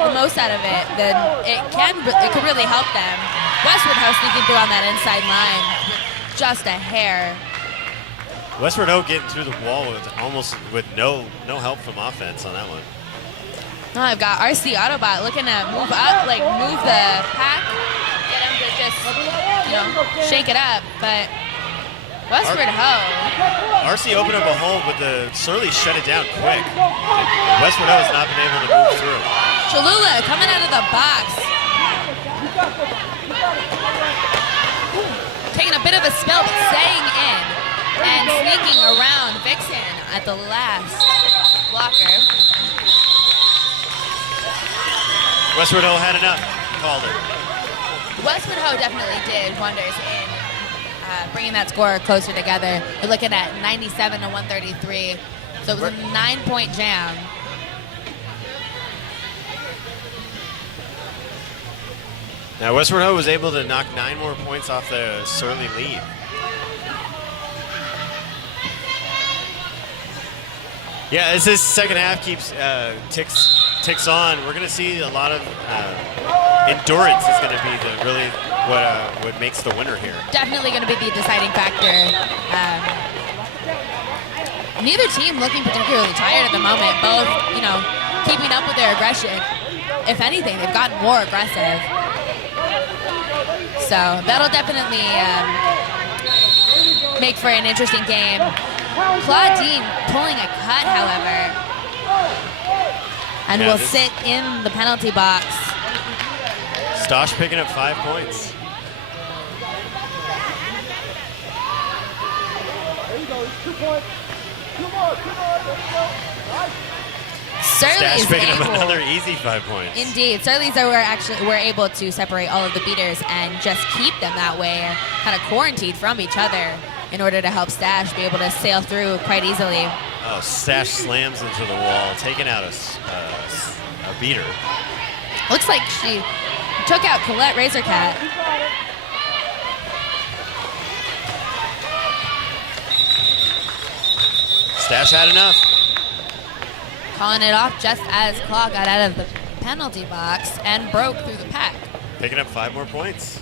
most out of it, then it could really help them. Westward Ho sneaking through on that inside line with just a hair. Westward Ho getting through the wall with no help from offense on that one. Oh, I've got RC Autobot looking to move up, move the pack, get him to just, shake it up, but Westward Ho. RC opened up a hole, but the Surly shut it down quick. Westward Ho has not been able to move through. Cholula coming out of the box. a bit of a spell, but staying in and sneaking around Vixen at the last blocker. Westward Ho had enough. Called it. Westwood Ho definitely did wonders in bringing that score closer together. You're looking at 97 to 133. So it was a 9-point jam. Now Westward Ho was able to knock 9 more points off the Surly lead. Yeah, as this second half keeps ticks on, we're going to see a lot of endurance is going to be really what makes the winner here. Definitely going to be the deciding factor. Neither team looking particularly tired at the moment. Both, keeping up with their aggression. If anything, they've gotten more aggressive. So that'll definitely make for an interesting game. Claudine pulling a cut, however, and will sit in the penalty box. Stosh picking up 5 points. There you go. 2 points. 2 more. Surlies Stash picking up another easy 5 points. Indeed, Surlies were able to separate all of the beaters and just keep them that way, kind of quarantined from each other in order to help Stash be able to sail through quite easily. Oh, Stash slams into the wall, taking out a beater. Looks like she took out Colette Razorcat. Stash had enough. Calling it off just as Claw got out of the penalty box and broke through the pack. Picking up 5 more points.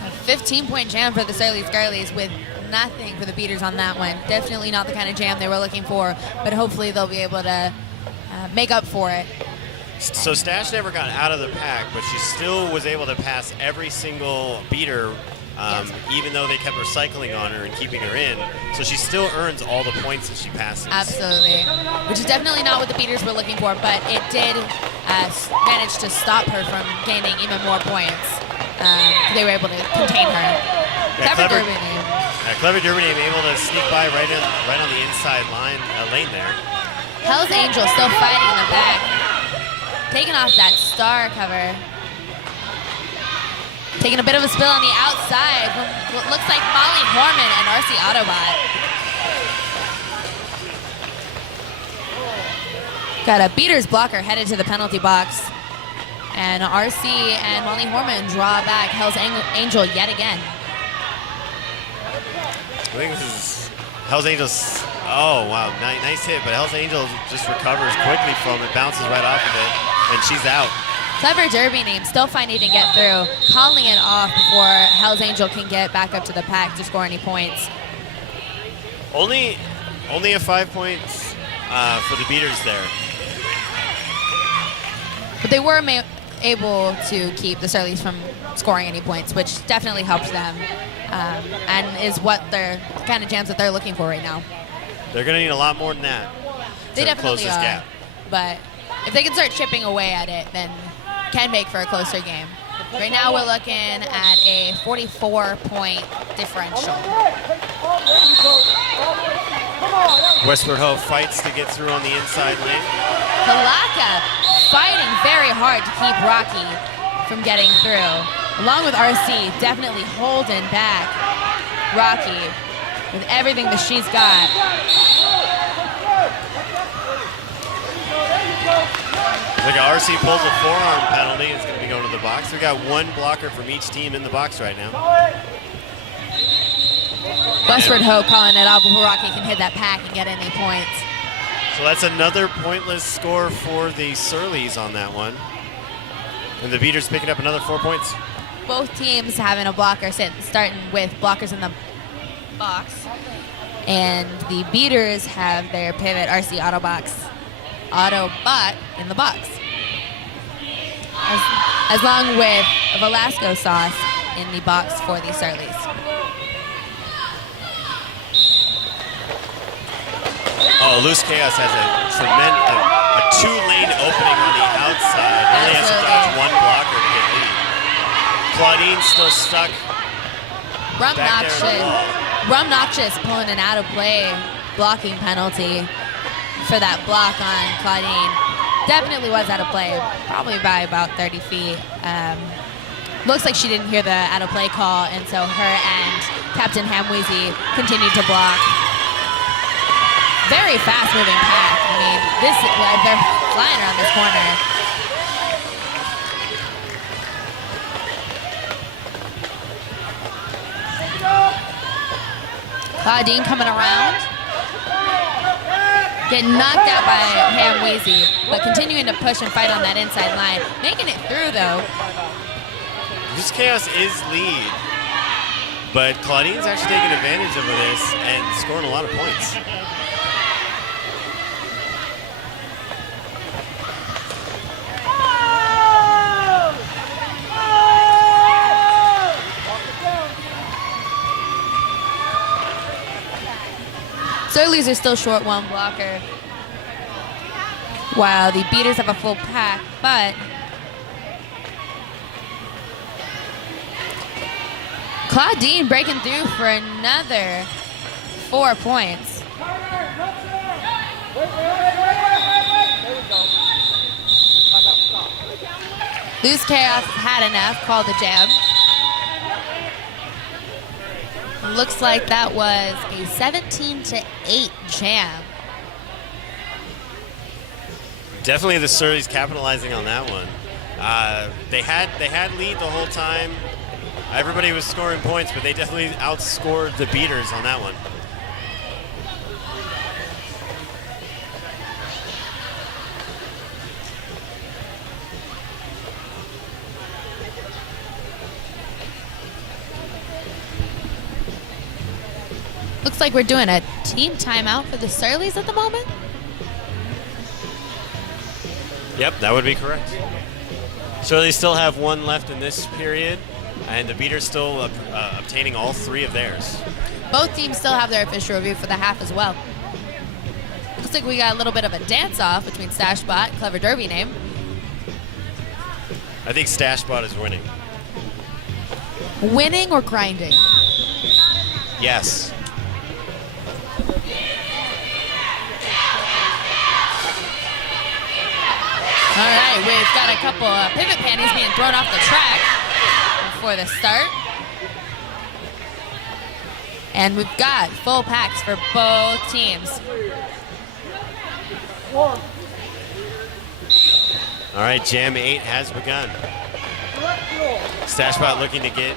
A 15-point jam for the Surlies Girlies with nothing for the beaters on that one. Definitely not the kind of jam they were looking for, but hopefully they'll be able to make up for it. So Stash never got out of the pack, but she still was able to pass every single beater, even though they kept recycling on her and keeping her in. So she still earns all the points that she passes. Absolutely. Which is definitely not what the beaters were looking for, but it did manage to stop her from gaining even more points. They were able to contain her. Clever Derby name. Clever Derby name able to sneak by right on the inside lane there. Hell's Angel still fighting in the back. Taking off that star cover. Taking a bit of a spill on the outside from what looks like Molly Horman and RC Autobot. Got a beater's blocker headed to the penalty box. And RC and Molly Horman draw back Hell's Angel yet again. I think this is Hell's Angels. Oh, wow. Nice hit, but Hell's Angel just recovers quickly from it, bounces right off of it, and she's out. Clever Derby name still finding to get through, calling it off before Hell's Angel can get back up to the pack to score any points. Only a 5 points for the beaters there. But they were able to keep the Surlies from scoring any points, which definitely helps them and is what the kind of jams that they're looking for right now. They're going to need a lot more than that They to close definitely this are. gap. But if they can start chipping away at it, then can make for a closer game. Right now we're looking at a 44-point differential. Westward Ho fights to get through on the inside lane. Kalaka fighting very hard to keep Rocky from getting through. Along with RC, definitely holding back Rocky with everything that she's got. Look at RC pulls a forearm penalty. It's going to be going to the box. We got one blocker from each team in the box right now. Westward Ho calling it out before Rocky can hit that pack and get any points. So that's another pointless score for the Surlies on that one. And the beaters picking up another 4 points. Both teams having a blocker starting with blockers in the box. And the beaters have their pivot RC Autobot in the box. As long with a Velasco sauce in the box for the Surlies. Oh, Loose Chaos has a two-lane opening on the outside. Only has to dodge one blocker to get lead. Claudine still stuck back there on the wall. Rumnoxious pulling an out of play blocking penalty for that block on Claudine. Definitely was out of play, probably by about 30 feet. Looks like she didn't hear the out of play call, and so her and Captain Hamweezy continued to block. Very fast moving pack. I mean, they're flying around this corner. Claudine coming around. Getting knocked out by Hamweezy, but continuing to push and fight on that inside line. Making it through, though. This Chaos is lead, but Claudine's actually taking advantage of this and scoring a lot of points. Surlies are still short one blocker, while the Beaters have a full pack, but Claudine breaking through for another 4 points. Loose Chaos had enough, called the jab. Looks like that was a 17-8 jam. Definitely the Surlies capitalizing on that one. They had lead the whole time. Everybody was scoring points, but they definitely outscored the Beaters on that one. Looks like we're doing a team timeout for the Surlies at the moment. Yep, that would be correct. Surlies still have one left in this period, and the Beaters still obtaining all 3 of theirs. Both teams still have their official review for the half as well. Looks like we got a little bit of a dance-off between Stashbot, clever derby name. I think Stashbot is winning. Winning or grinding? Yes. All right, we've got a couple of pivot panties being thrown off the track before the start. And we've got full packs for both teams. All right, Jam 8 has begun. Stashbot looking to get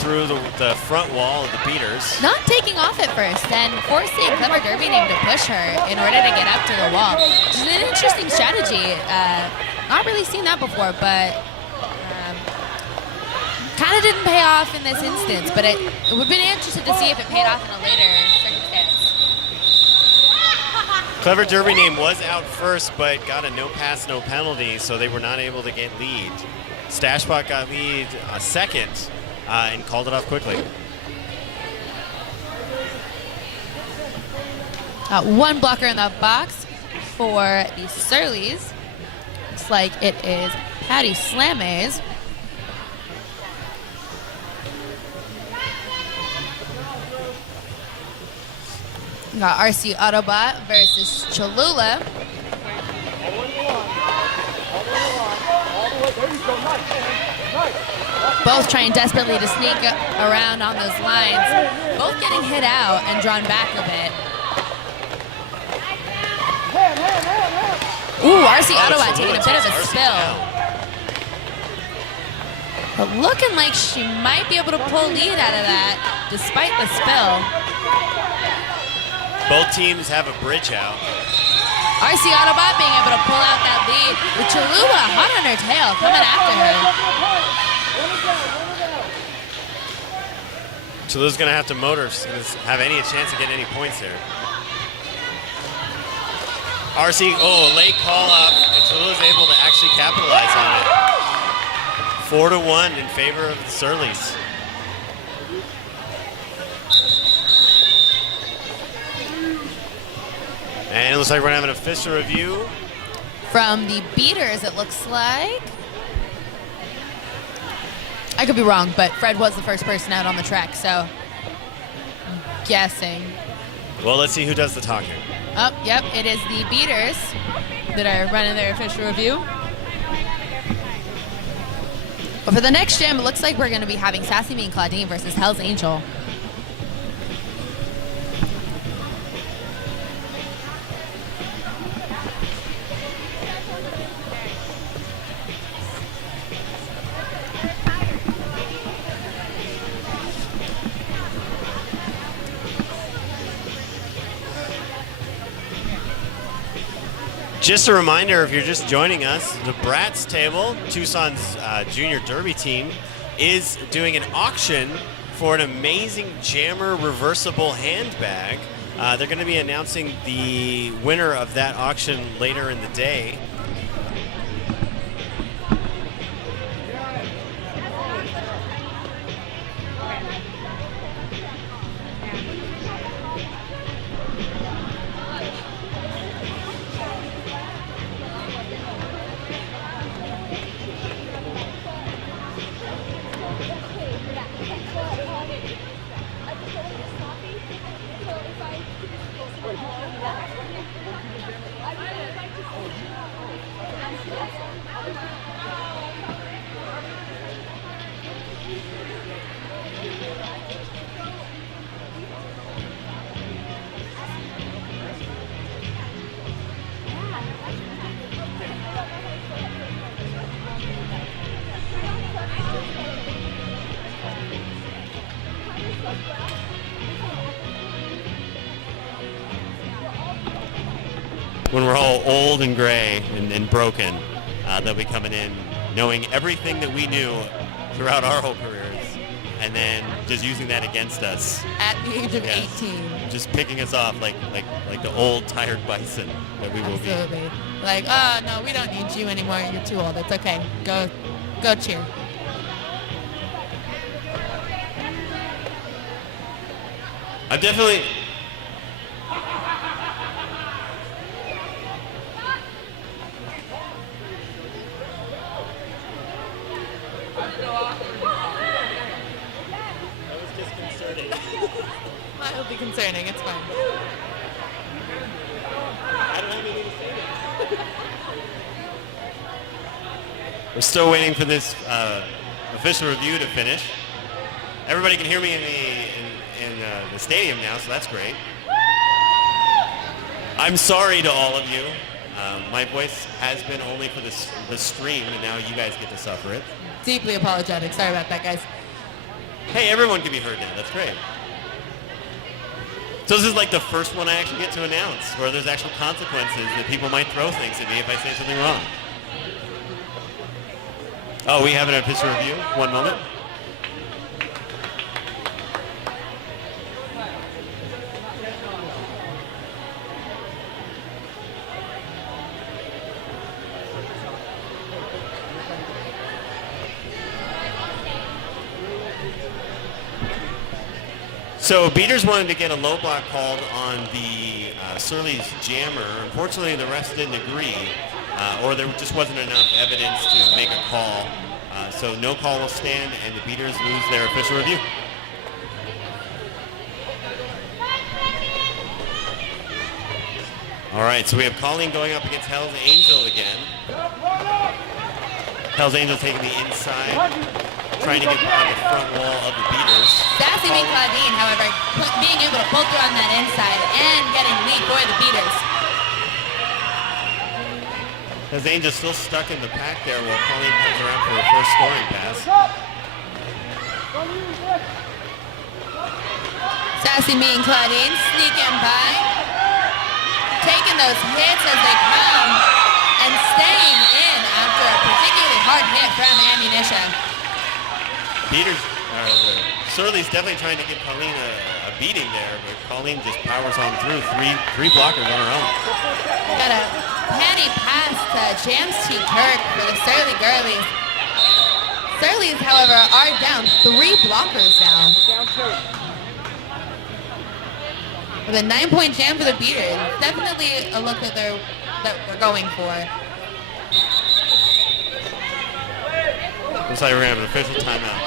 through the front wall of the Beaters. Not taking off at first and forcing Clever Derby Name to push her in order to get up to the wall. Which is an interesting strategy. Not really seen that before, but kind of didn't pay off in this instance, but it would have been interesting to see if it paid off in a later circumstance. Clever Derby Name was out first, but got a no pass, no penalty, so they were not able to get lead. Stashbot got lead second and called it off quickly. One blocker in the box for the Surlies. Looks like it is Patty Slames. We got RC Autobot versus Cholula. Both trying desperately to sneak around on those lines. Both getting hit out and drawn back a bit. Ooh, RC Autobot taking a bit of a spill. But looking like she might be able to pull lead out of that, despite the spill. Both teams have a bridge out. RC Autobot being able to pull out that lead, with Cholula hot on her tail, coming after her. Cholula's going to have to motor to have any chance to get any points there. RC, a late call up, and Cholula's able to actually capitalize on it. 4-1 in favor of the Surlies. And it looks like we're going to have an official review. From the Beaters, it looks like. I could be wrong, but Fred was the first person out on the track, so I'm guessing. Well, let's see who does the talking. Oh, yep, it is the Beaters that are running their official review. But for the next gym, it looks like we're going to be having Sassy Me and Claudine versus Hell's Angel. Just a reminder, if you're just joining us, the Bratz table, Tucson's junior derby team, is doing an auction for an amazing Jammer reversible handbag. They're going to be announcing the winner of that auction later in the day. When we're all old and gray and broken, they'll be coming in knowing everything that we knew throughout our whole careers, and then just using that against us. At the age of Yes. 18. Just picking us off like the old tired bison that we will be. Absolutely. Like, oh, no, we don't need you anymore. You're too old. It's okay. Go cheer. I'm definitely... That was disconcerting. Mildly concerning. It's fine. I don't have anything to say now. We're still waiting for this official review to finish. Everybody can hear me in the stadium now, so that's great. I'm sorry to all of you. My voice has been only for the stream, and now you guys get to suffer it. Deeply apologetic. Sorry about that, guys. Hey, everyone can be heard now. That's great. So this is like the first one I actually get to announce, where there's actual consequences that people might throw things at me if I say something wrong. Oh, we have an official review. One moment. So Beaters wanted to get a low block called on the Surlies jammer. Unfortunately, the refs didn't agree, or there just wasn't enough evidence to make a call. So no call will stand, and the Beaters lose their official review. All right, so we have Colleen going up against Hell's Angel again. Hell's Angel taking the inside, trying to get on the front wall of the Beaters. Sassy Me Claudine, however, being able to pull through on that inside and getting lead for the Beaters. Hell's Angel still stuck in the pack there while Colleen comes around for her first scoring pass. Sassy Me and Claudine sneaking by, taking those hits as they come, and staying in after a particularly hard hit from Ammunition. Beaters, Surly's definitely trying to give Colleen a beating there, but Colleen just powers on through. Three blockers on her own. Got a penny pass to James T. Kirk for the Surly Girlies. Surly's, however, are down 3 blockers now. With a 9-point jam for the Beaters. Definitely a look that they're going for. Looks like we're going to have an official timeout.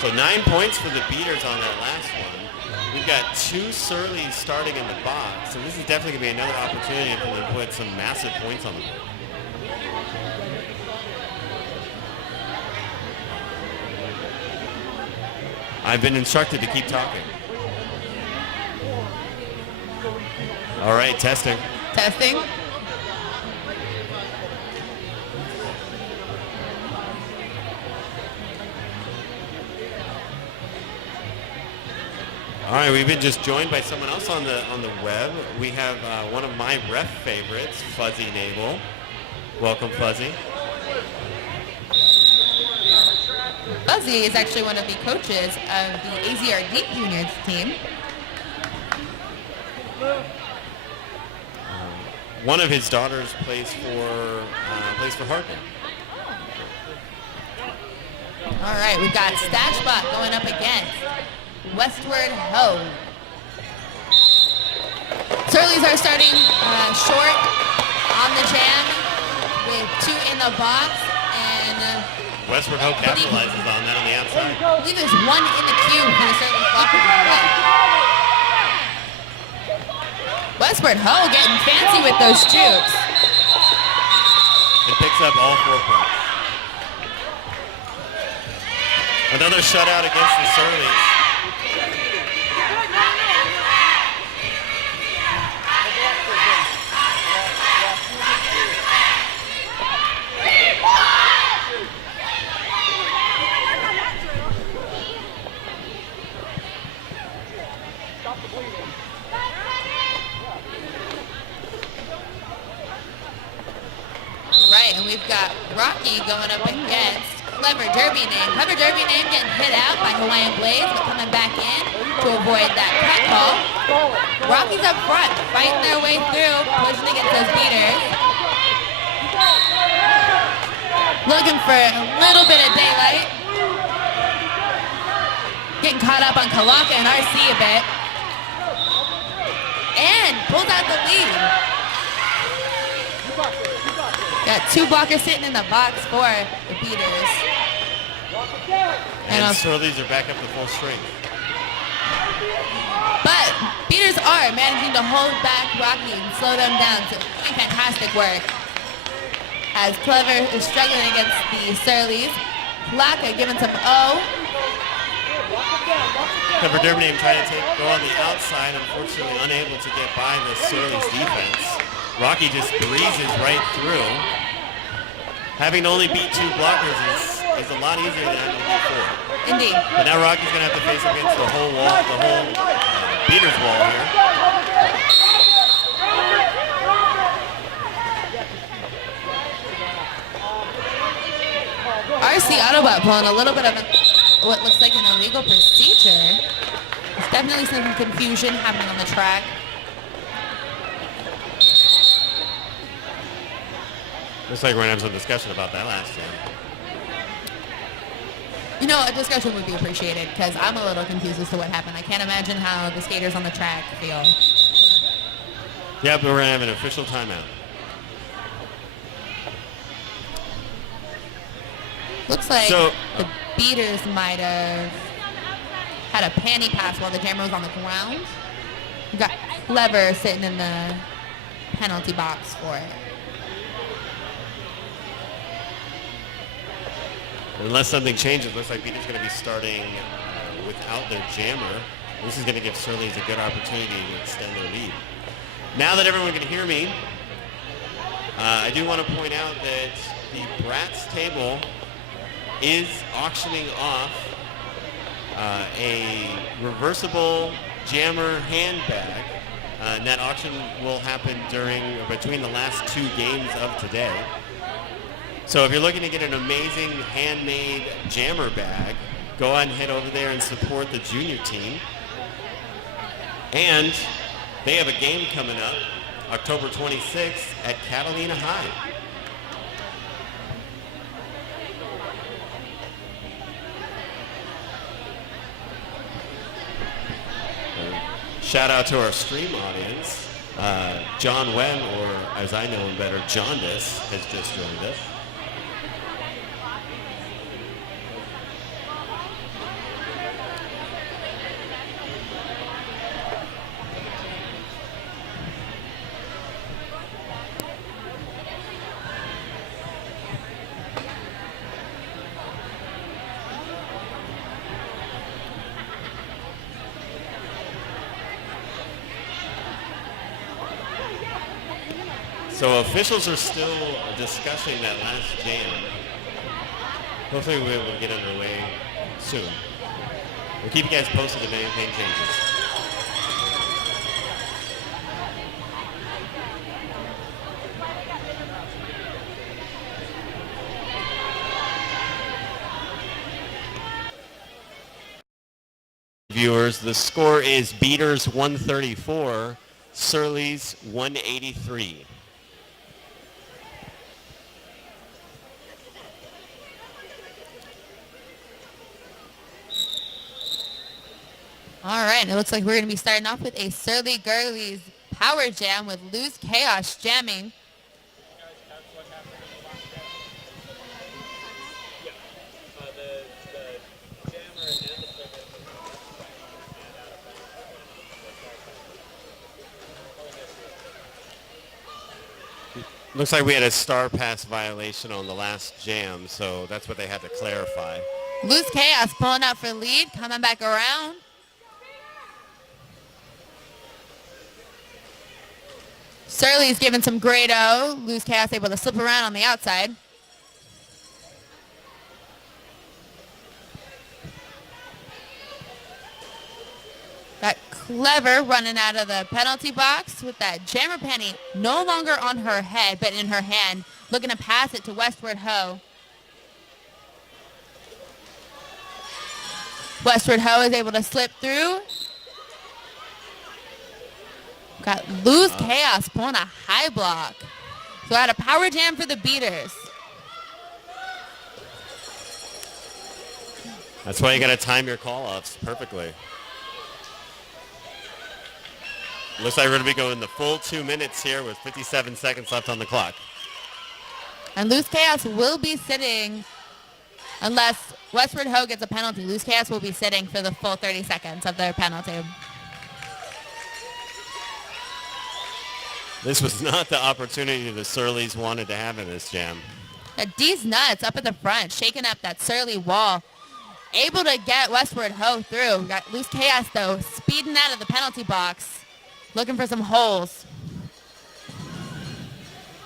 So 9 points for the Beaters on that last one. We've got 2 Surlies starting in the box, so this is definitely going to be another opportunity for them to put some massive points on them. I've been instructed to keep talking. All right, testing. Testing. All right, we've been just joined by someone else on the web. We have one of my ref favorites, Fuzzy Naval. Welcome, Fuzzy. Fuzzy is actually one of the coaches of the AZRD juniors team. One of his daughters plays for Hartman. All right, we've got Statchbot going up against Westward Ho. Surlies are starting short on the jam with 2 in the box, and Westward Ho capitalizes on that on the outside. I believe there's 1 in the queue for the Surlies blockers as well. Westward Ho getting fancy with those jukes. And picks up all 4 points. Another shutout against the Surlies. Right, and we've got Rocky going up against Clever Derby Name. Clever Derby Name getting hit out by Hawaiian Blaze, but coming back in to avoid that cut call. Rocky's up front, fighting their way through, pushing against those beaters. Looking for a little bit of daylight. Getting caught up on Kalaka and RC a bit. And pulls out the lead. Got 2 blockers sitting in the box for the beaters. And Surlies are back up to full strength. But beaters are managing to hold back Rocky and slow them down. So doing fantastic work. As Clever is struggling against the Surlies. Laka giving some O. Clever Derby Name trying to go on the outside, unfortunately unable to get by the Surlies defense. Rocky just breezes right through. Having to only beat 2 blockers is a lot easier than having to beat 4. Indeed. But now Rocky's going to have to face against the whole wall, the whole beaters wall here. RC Autobot pulling a little bit of what looks like an illegal procedure. There's definitely some confusion happening on the track. Looks like we're going to have some discussion about that last time. You know, a discussion would be appreciated because I'm a little confused as to what happened. I can't imagine how the skaters on the track feel. Yeah, but we're going to have an official timeout. Looks like So- the beaters might have had a panty pass while the jammer was on the ground. We got Clever sitting in the penalty box for it. Unless something changes, looks like Beater's going to be starting without their jammer. This is going to give Surlies a good opportunity to extend their lead. Now that everyone can hear me, I do want to point out that the Bratz table is auctioning off a reversible jammer handbag. And that auction will happen between the last 2 games of today. So if you're looking to get an amazing handmade jammer bag, go ahead and head over there and support the junior team. And they have a game coming up October 26th at Catalina High. Shout out to our stream audience. John Wen, or as I know him better, Jaundice, has just joined us. So officials are still discussing that last jam. Hopefully we'll be able to get underway soon. We'll keep you guys posted if anything changes. Viewers, the score is Beaters 134, Surlies 183. All right, it looks like we're going to be starting off with a Surly Girlies Power Jam with Loose Chaos jamming. Looks like we had a star pass violation on the last jam, so that's what they had to clarify. Loose Chaos pulling up for lead, coming back around. Surly's giving some great O. Loose Chaos able to slip around on the outside. Got Clever running out of the penalty box with that jammer penny no longer on her head, but in her hand, looking to pass it to Westward Ho. Westward Ho is able to slip through. Got Loose Chaos pulling a high block. So I had a power jam for the Beaters. That's why you got to time your call-offs perfectly. Looks like we're going to be going the full 2 minutes here with 57 seconds left on the clock. And Loose Chaos will be sitting, unless Westward Ho gets a penalty, Loose Chaos will be sitting for the full 30 seconds of their penalty. This was not the opportunity the Surlies wanted to have in this jam. D's Nuts up at the front, shaking up that Surly wall. Able to get Westward Ho through. Got Loose Chaos, though, speeding out of the penalty box. Looking for some holes.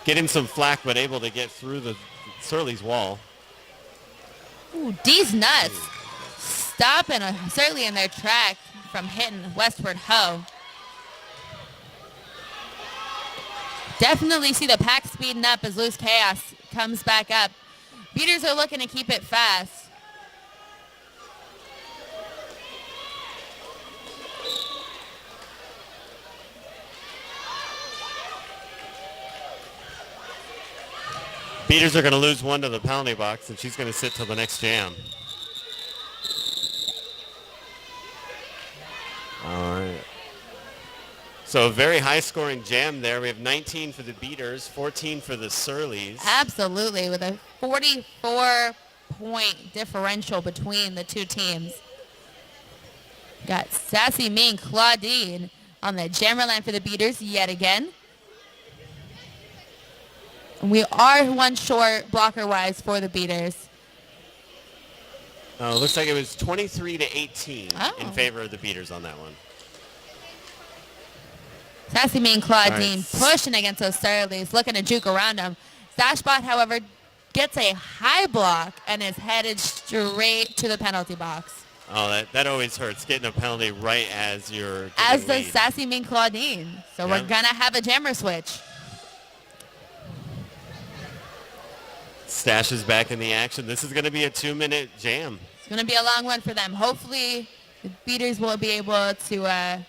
Getting some flack, but able to get through the Surly's wall. Ooh, D's Nuts stopping Surly in their track from hitting Westward Ho. Definitely see the pack speeding up as Loose Chaos comes back up. Beaters are looking to keep it fast. Beaters are going to lose one to the penalty box, and she's going to sit till the next jam. All right. So a very high-scoring jam there. We have 19 for the Beaters, 14 for the Surlies. Absolutely, with a 44-point differential between the two teams. Got Sassy Mean Claudine on the jammer line for the Beaters yet again. We are one short blocker-wise for the Beaters. Oh, looks like it was 23-18 in Oh. favor of the Beaters on that one. Sassy Mean Claudine All right. pushing against those Surlies, looking to juke around them. Stashbot, however, gets a high block and is headed straight to the penalty box. Oh, that always hurts, getting a penalty right as you're As getting does lead. Sassy Mean Claudine. So Yeah. we're going to have a jammer switch. Stash is back in the action. This is going to be a 2-minute jam. It's going to be a long one for them. Hopefully, the Beaters will be able to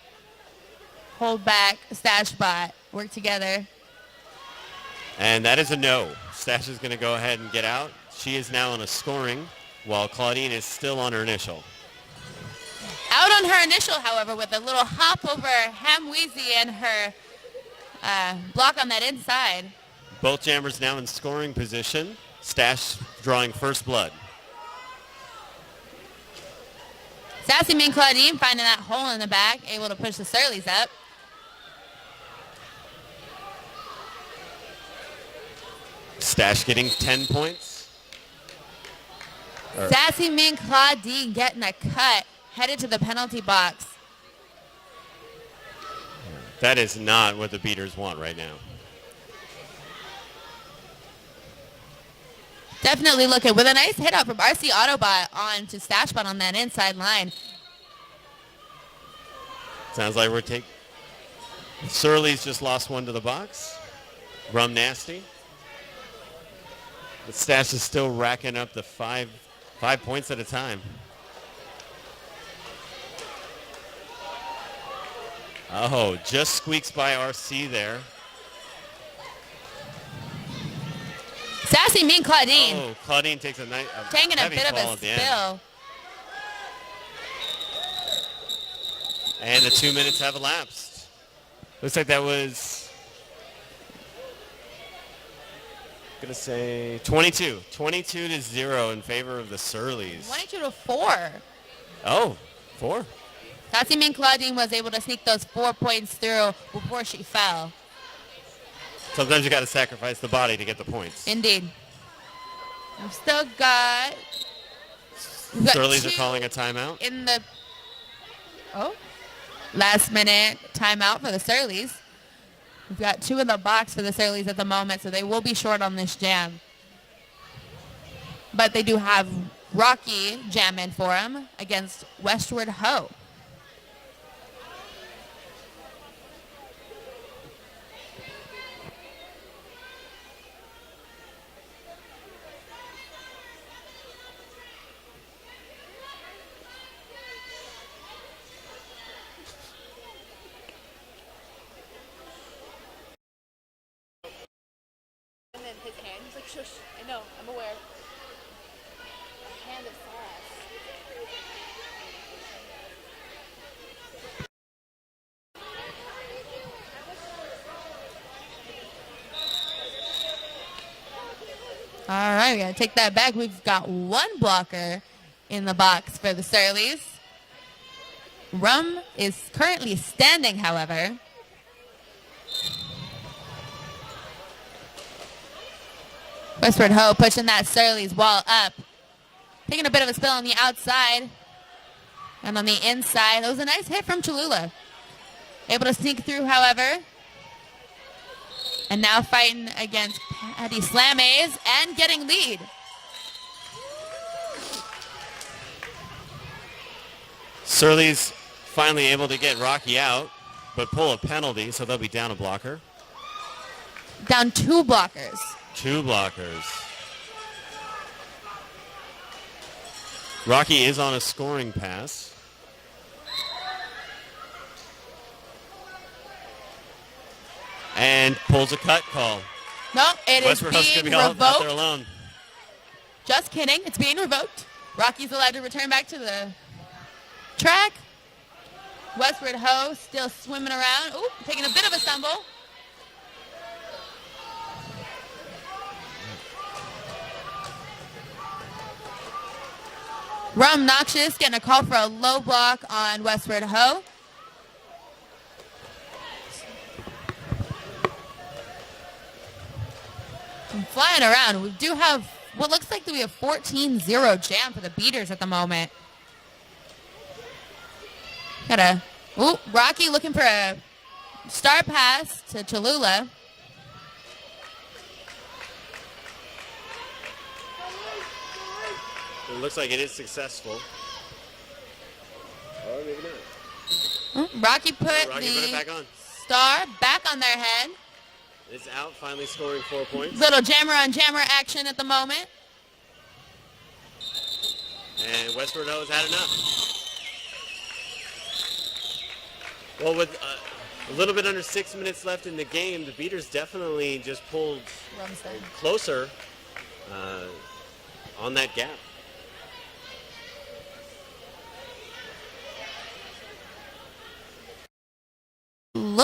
hold back Stashbot, work together. And that is a no. Stash is going to go ahead and get out. She is now on a scoring, while Claudine is still on her initial. Out on her initial, however, with a little hop over Ham Weezy and her block on that inside. Both jammers now in scoring position. Stash drawing first blood. Sassy Min Claudine finding that hole in the back, able to push the Surlies up. Stash getting 10 points. Sassy Min Claudine getting a cut, headed to the penalty box. That is not what the beaters want right now. Definitely looking with a nice hit out from RC Autobot on to Stashbot on that inside line. Sounds like we're taking... Surly's just lost one to the box. Rum Nasty. But Stash is still racking up the five points at a time. Oh, just squeaks by RC there. Sassy Min Claudine Oh, Claudine takes a taking a heavy bit of fall a at the end. spill. And the 2 minutes have elapsed. Looks like that was, gonna say 22 to 0 in favor of the Surlies. 22 to 4. Oh, 4. Sassy Min Claudine was able to sneak those 4 points through before she fell. Sometimes you got to sacrifice the body to get the points. Indeed. We've still got... Surlies are two calling a timeout. in the... Oh. Last minute timeout for the Surlies. We've got 2 in the box for the Surlies at the moment, so they will be short on this jam. But they do have Rocky jam in for them against Westward Ho. And then his hand, he's like, shush, I know, I'm aware. Hand of sauce. All right, we got to take that back. We've got 1 blocker in the box for the Surlies. Rum is currently standing, however. Westward Ho pushing that Surlies wall up. Taking a bit of a spill on the outside. And on the inside, that was a nice hit from Cholula. Able to sneak through, however. And now fighting against Patty Slames and getting lead. Surly's finally able to get Rocky out, but pull a penalty, so they'll be down a blocker. Down 2 blockers. 2 blockers. Rocky is on a scoring pass. And pulls a cut call. No, it is Westward Ho's being gonna be out there revoked. alone. Just kidding. It's being revoked. Rocky's allowed to return back to the track. Westward Ho still swimming around. Ooh, taking a bit of a stumble. Rum Noxious getting a call for a low block on Westward Ho. And flying around, we do have what looks like we have 14-0 jam for the beaters at the moment. Rocky looking for a star pass to Cholula. It looks like it is successful. Or maybe not. Rocky put Rocky put it back on. star back on their head. It's out, finally scoring 4 points. Little jammer on jammer action at the moment. And Westward Ho has had enough. Well, with a little bit under 6 minutes left in the game, the beaters definitely just pulled closer on that gap.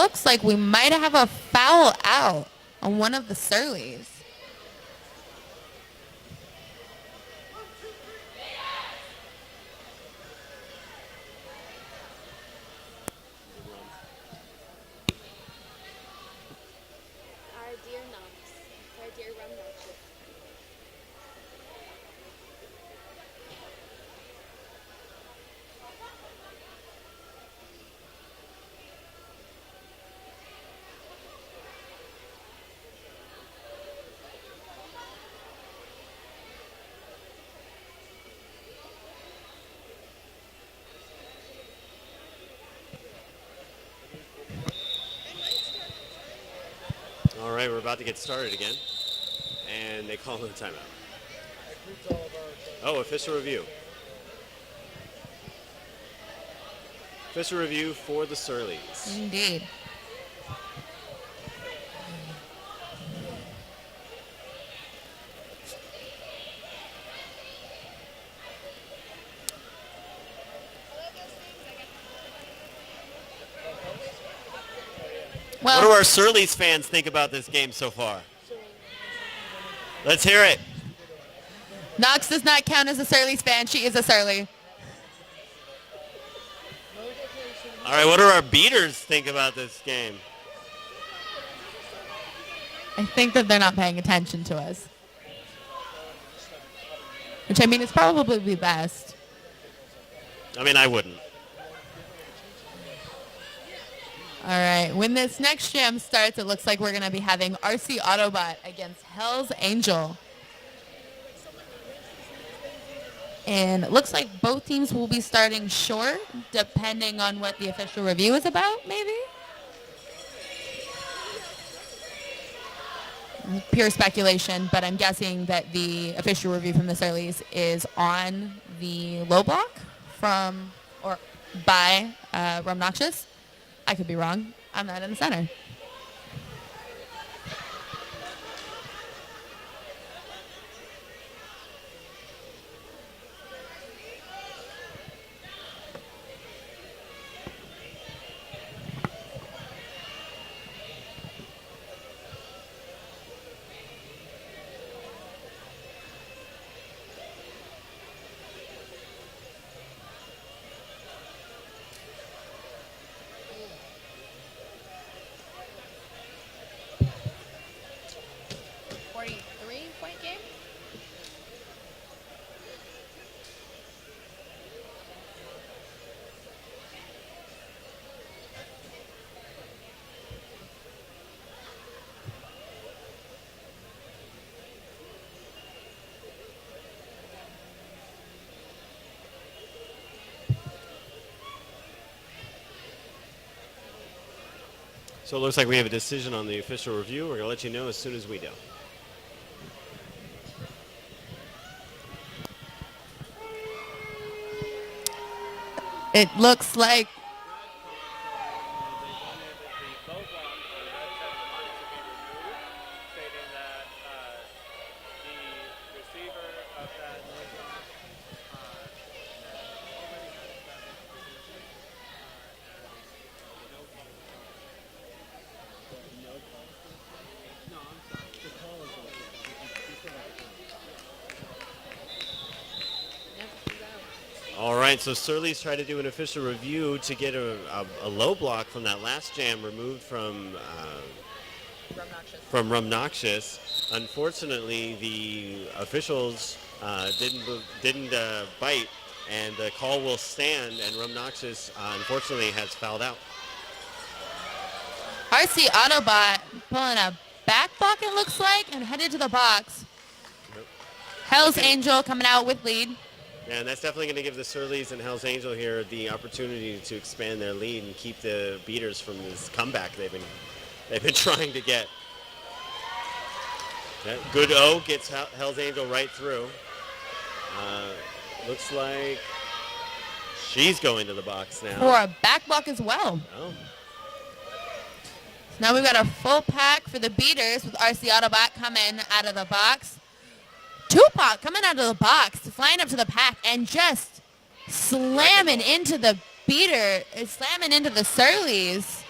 looks like we might have a foul out on one of the Surlies. Our dear Knox. Our dear rum Knox. All right, we're about to get started again. And they call in a timeout. Oh, official review. Official review for the Surlies. Indeed. What do our Surlies fans think about this game so far? Let's hear it. Knox does not count as a Surlies fan. She is a Surly. All right, what do our beaters think about this game? I think that they're not paying attention to us. Which, I mean, is probably best. I mean, I wouldn't. All right, when this next jam starts, it looks like we're going to be having RC Autobot against Hell's Angel. And it looks like both teams will be starting short, depending on what the official review is about, maybe? Pure speculation, but I'm guessing that the official review from the Surlies is on the low block from, or by Rum Noxious. I could be wrong. I'm not in the center. So it looks like we have a decision on the official review. We're going to let you know as soon as we do. It looks like All right, so Surly's tried to do an official review to get a low block from that last jam removed from Rum Noxious. Unfortunately, the officials didn't bite, and the call will stand, and Rum Noxious unfortunately has fouled out. RC Autobot pulling a back block, it looks like, and headed to the box. Yep. Hell's Angel coming out with lead. Yeah, and that's definitely going to give the Surlies and Hell's Angel here the opportunity to expand their lead and keep the beaters from this comeback they've been trying to get. Yeah, good O gets Hell's Angel right through. Looks like she's going to the box now. For a back block as well. Oh. Now we've got a full pack for the beaters with RC Autobot coming out of the box. Tupac coming out of the box, flying up to the pack, and just slamming into the beater, slamming into the Surlies.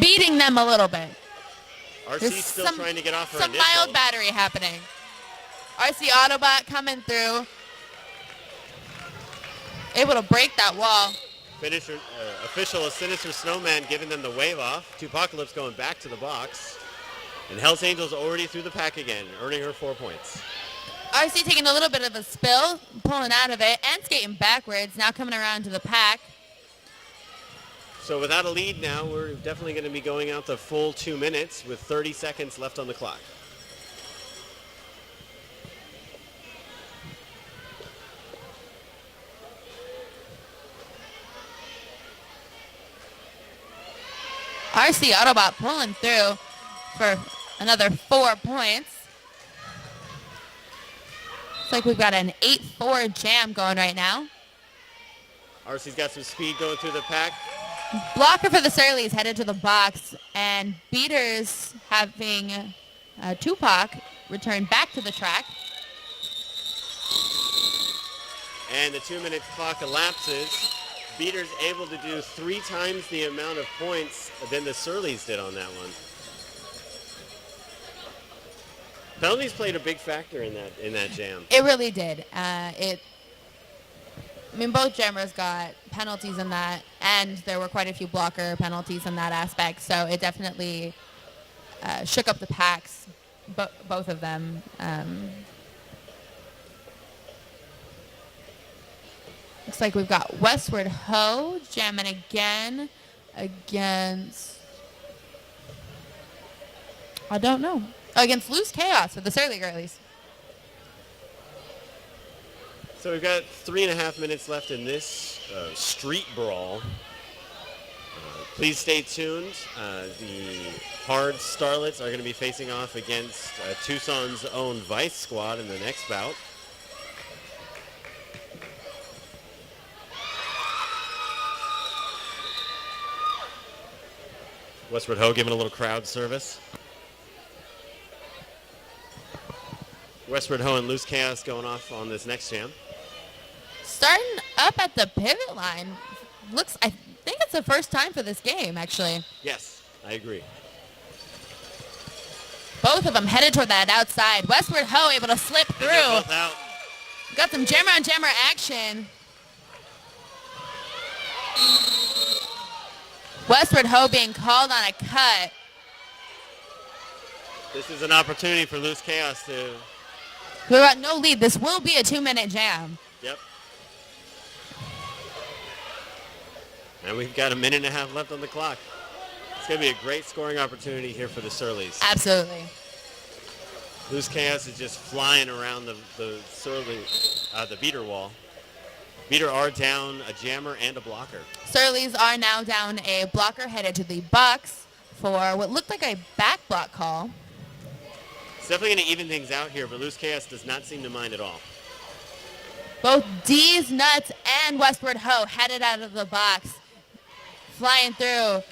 beating them a little bit. RC's still trying to get off her some initial. mild battery happening. RC Autobot coming through. Able to break that wall. Finisher, official Sinister Snowman giving them the wave off. Tupacalypse going back to the box. And Hell's Angels already through the pack again, earning her 4 points. RC taking a little bit of a spill, pulling out of it, and skating backwards, now coming around to the pack. So without a lead now, we're definitely going to be going out the full 2 minutes with 30 seconds left on the clock. RC Autobot pulling through for another 4 points. Looks like we've got an 8-4 jam going right now. RC's got some speed going through the pack. Blocker for the Surlies headed to the box, and Beaters having Tupac return back to the track. And the 2 minute clock elapses. Beaters able to do 3 times the amount of points than the Surlies did on that one. Penalties played a big factor in that jam. It really did. Both jammers got penalties in that, and there were quite a few blocker penalties in that aspect, so it definitely shook up the packs, both of them. Looks like we've got Westward Ho jamming again against, I don't know, against Loose Chaos for the Surly Girlies. So we've got 3.5 minutes left in this street brawl. Please stay tuned. The Hard Starlets are going to be facing off against Tucson's own Vice Squad in the next bout. Westward Ho giving a little crowd service. Westward Ho and Loose Chaos going off on this next jam. Starting up at the pivot line. I think it's the first time for this game, actually. Yes, I agree. Both of them headed toward that outside. Westward Ho able to slip And they're through. both out. Got some jammer on jammer action. Westward Ho being called on a cut. This is an opportunity for Loose Chaos to... We've got no lead. This will be a 2-minute jam. Yep. And we've got 1.5 minutes left on the clock. It's going to be a great scoring opportunity here for the Surlies. Absolutely. Loose Chaos is just flying around the Surly, the beater wall. Beater are down a jammer and a blocker. Surlies are now down a blocker headed to the box for what looked like a back block call. It's definitely going to even things out here, but Loose Chaos does not seem to mind at all. Both D's Nuts and Westward Ho headed out of the box. Flying through.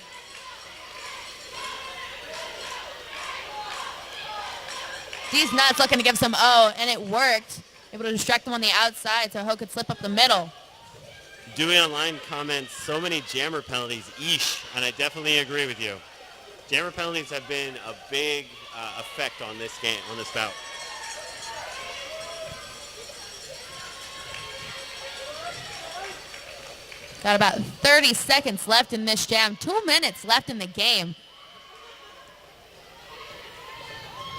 D's Nuts looking to give some O, and it worked. Able to distract them on the outside so Ho could slip up the middle. Dewey Online comments, so many jammer penalties, eesh, and I definitely agree with you. Jammer penalties have been a big effect on this game, on this bout. Got about 30 seconds left in this jam. 2 minutes left in the game.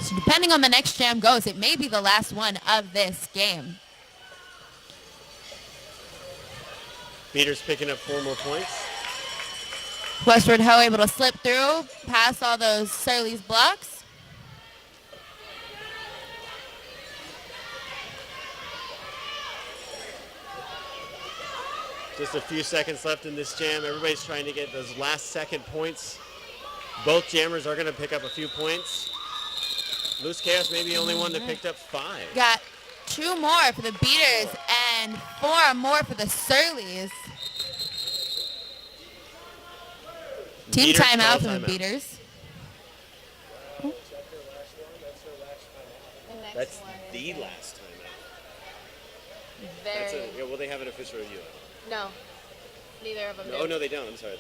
So depending on the next jam goes, it may be the last one of this game. Beaters picking up 4 more points. Westward Ho able to slip through, past all those Surly's blocks. Just a few seconds left in this jam. Everybody's trying to get those last second points. Both jammers are going to pick up a few points. Loose Chaos may be the only one that picked up 5. Got 2 more for the Beaters and 4 more for the Surlies. Team Beaters timeout call from the timeout. Beaters. That's the last time out. That's yeah, well, they have an official review. No, neither of them Oh, no, they don't. I'm sorry.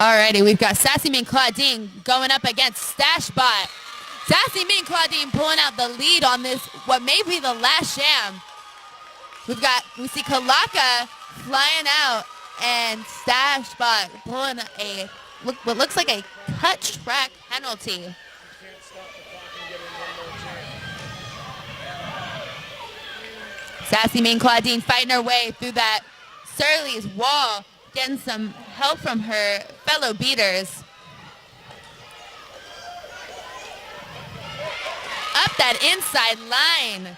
Alrighty, we've got Sassy Mean Claudine going up against Stashbot. Sassy Mean Claudine pulling out the lead on this, what may be the last jam. We see Kalaka flying out and Stashbot pulling what looks like a cut track penalty. Can't stop the clock and get in one more jam. Sassy Mean Claudine fighting her way through that Surly's wall, getting some help from her fellow beaters. Up that inside line.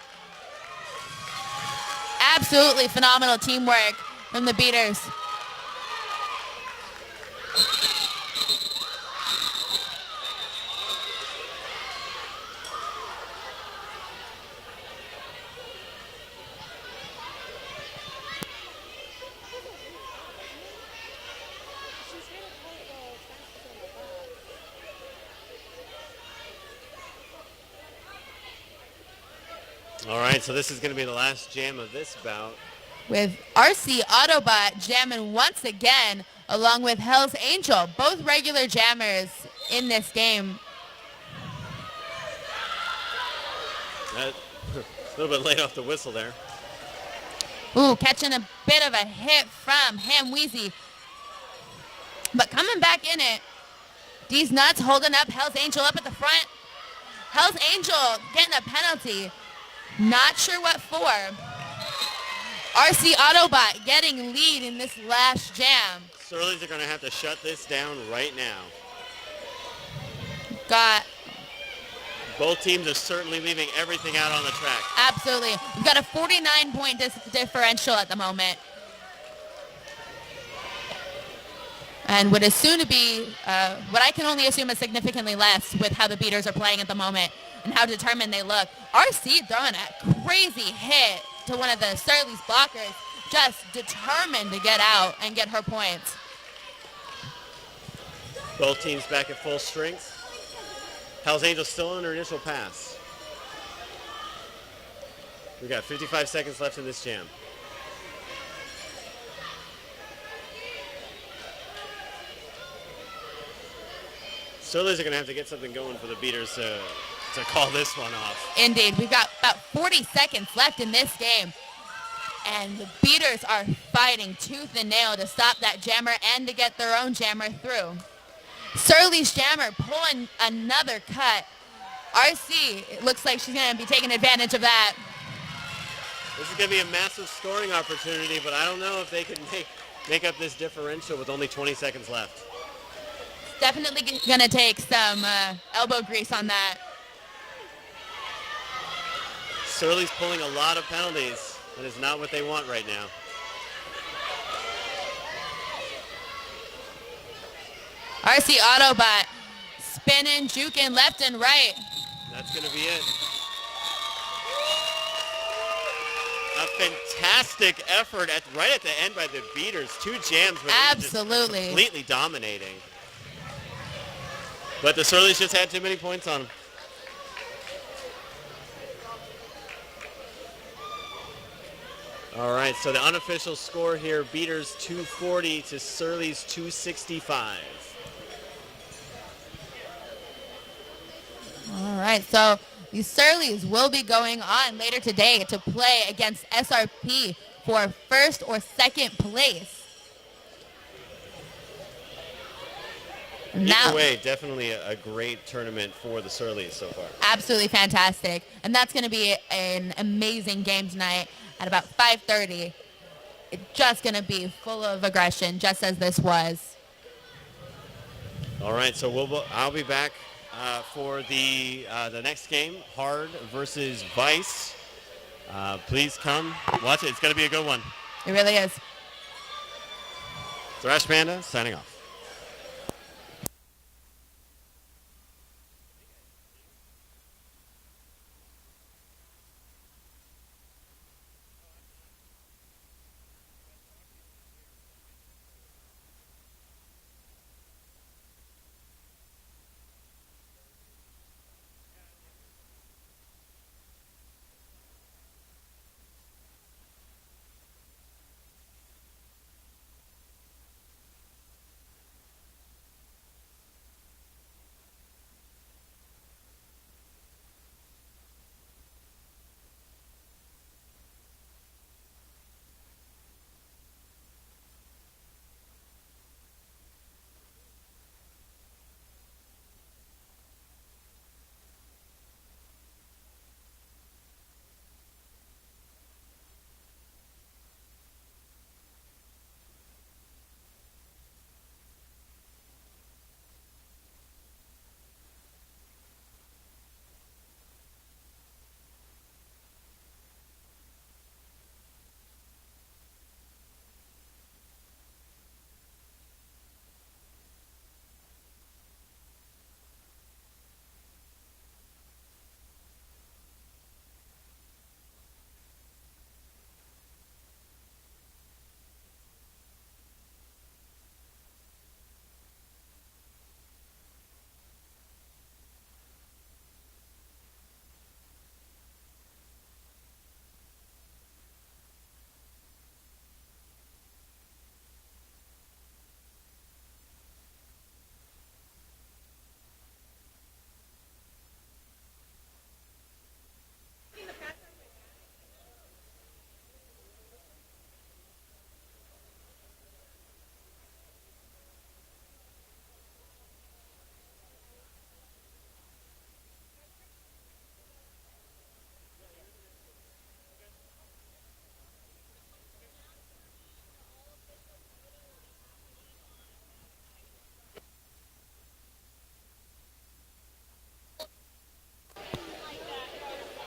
Absolutely phenomenal teamwork from the beaters. All right, so this is going to be the last jam of this bout. With RC Autobot jamming once again, along with Hell's Angel, both regular jammers in this game. A little bit late off the whistle there. Ooh, catching a bit of a hit from Ham Wheezy. But coming back in it, D's Nuts holding up Hell's Angel up at the front. Hell's Angel getting a penalty. Not sure what for. RC Autobot getting lead in this last jam. Surlies are going to have to shut this down right now. Both teams are certainly leaving everything out on the track. Absolutely. We've got a 49-point differential at the moment. And what is soon to be, what I can only assume is significantly less with how the beaters are playing at the moment and how determined they look. RC throwing a crazy hit to one of the Surly's blockers, just determined to get out and get her points. Both teams back at full strength. Hell's Angel still on her initial pass. We got 55 seconds left in this jam. Surlies are going to have to get something going for the beaters to call this one off. Indeed. We've got about 40 seconds left in this game. And the beaters are fighting tooth and nail to stop that jammer and to get their own jammer through. Surly's jammer pulling another cut. RC, it looks like she's going to be taking advantage of that. This is going to be a massive scoring opportunity, but I don't know if they can make up this differential with only 20 seconds left. Definitely going to take some elbow grease on that. Surly's pulling a lot of penalties. That is not what they want right now. RC Autobot spinning, juking left and right. That's going to be it. A fantastic effort right at the end by the beaters. Two jams, but absolutely just completely dominating. But the Surlies just had too many points on them. All right, so the unofficial score here, beaters 240 to Surlies 265. All right, so the Surlies will be going on later today to play against SRP for first or second place. Either way, definitely a great tournament for the Surlies so far. Absolutely fantastic. And that's going to be an amazing game tonight at about 5:30. It's just going to be full of aggression, just as this was. All right, so I'll be back for the next game, Hard versus Vice. Please come watch it. It's going to be a good one. It really is. Thrash Panda signing off.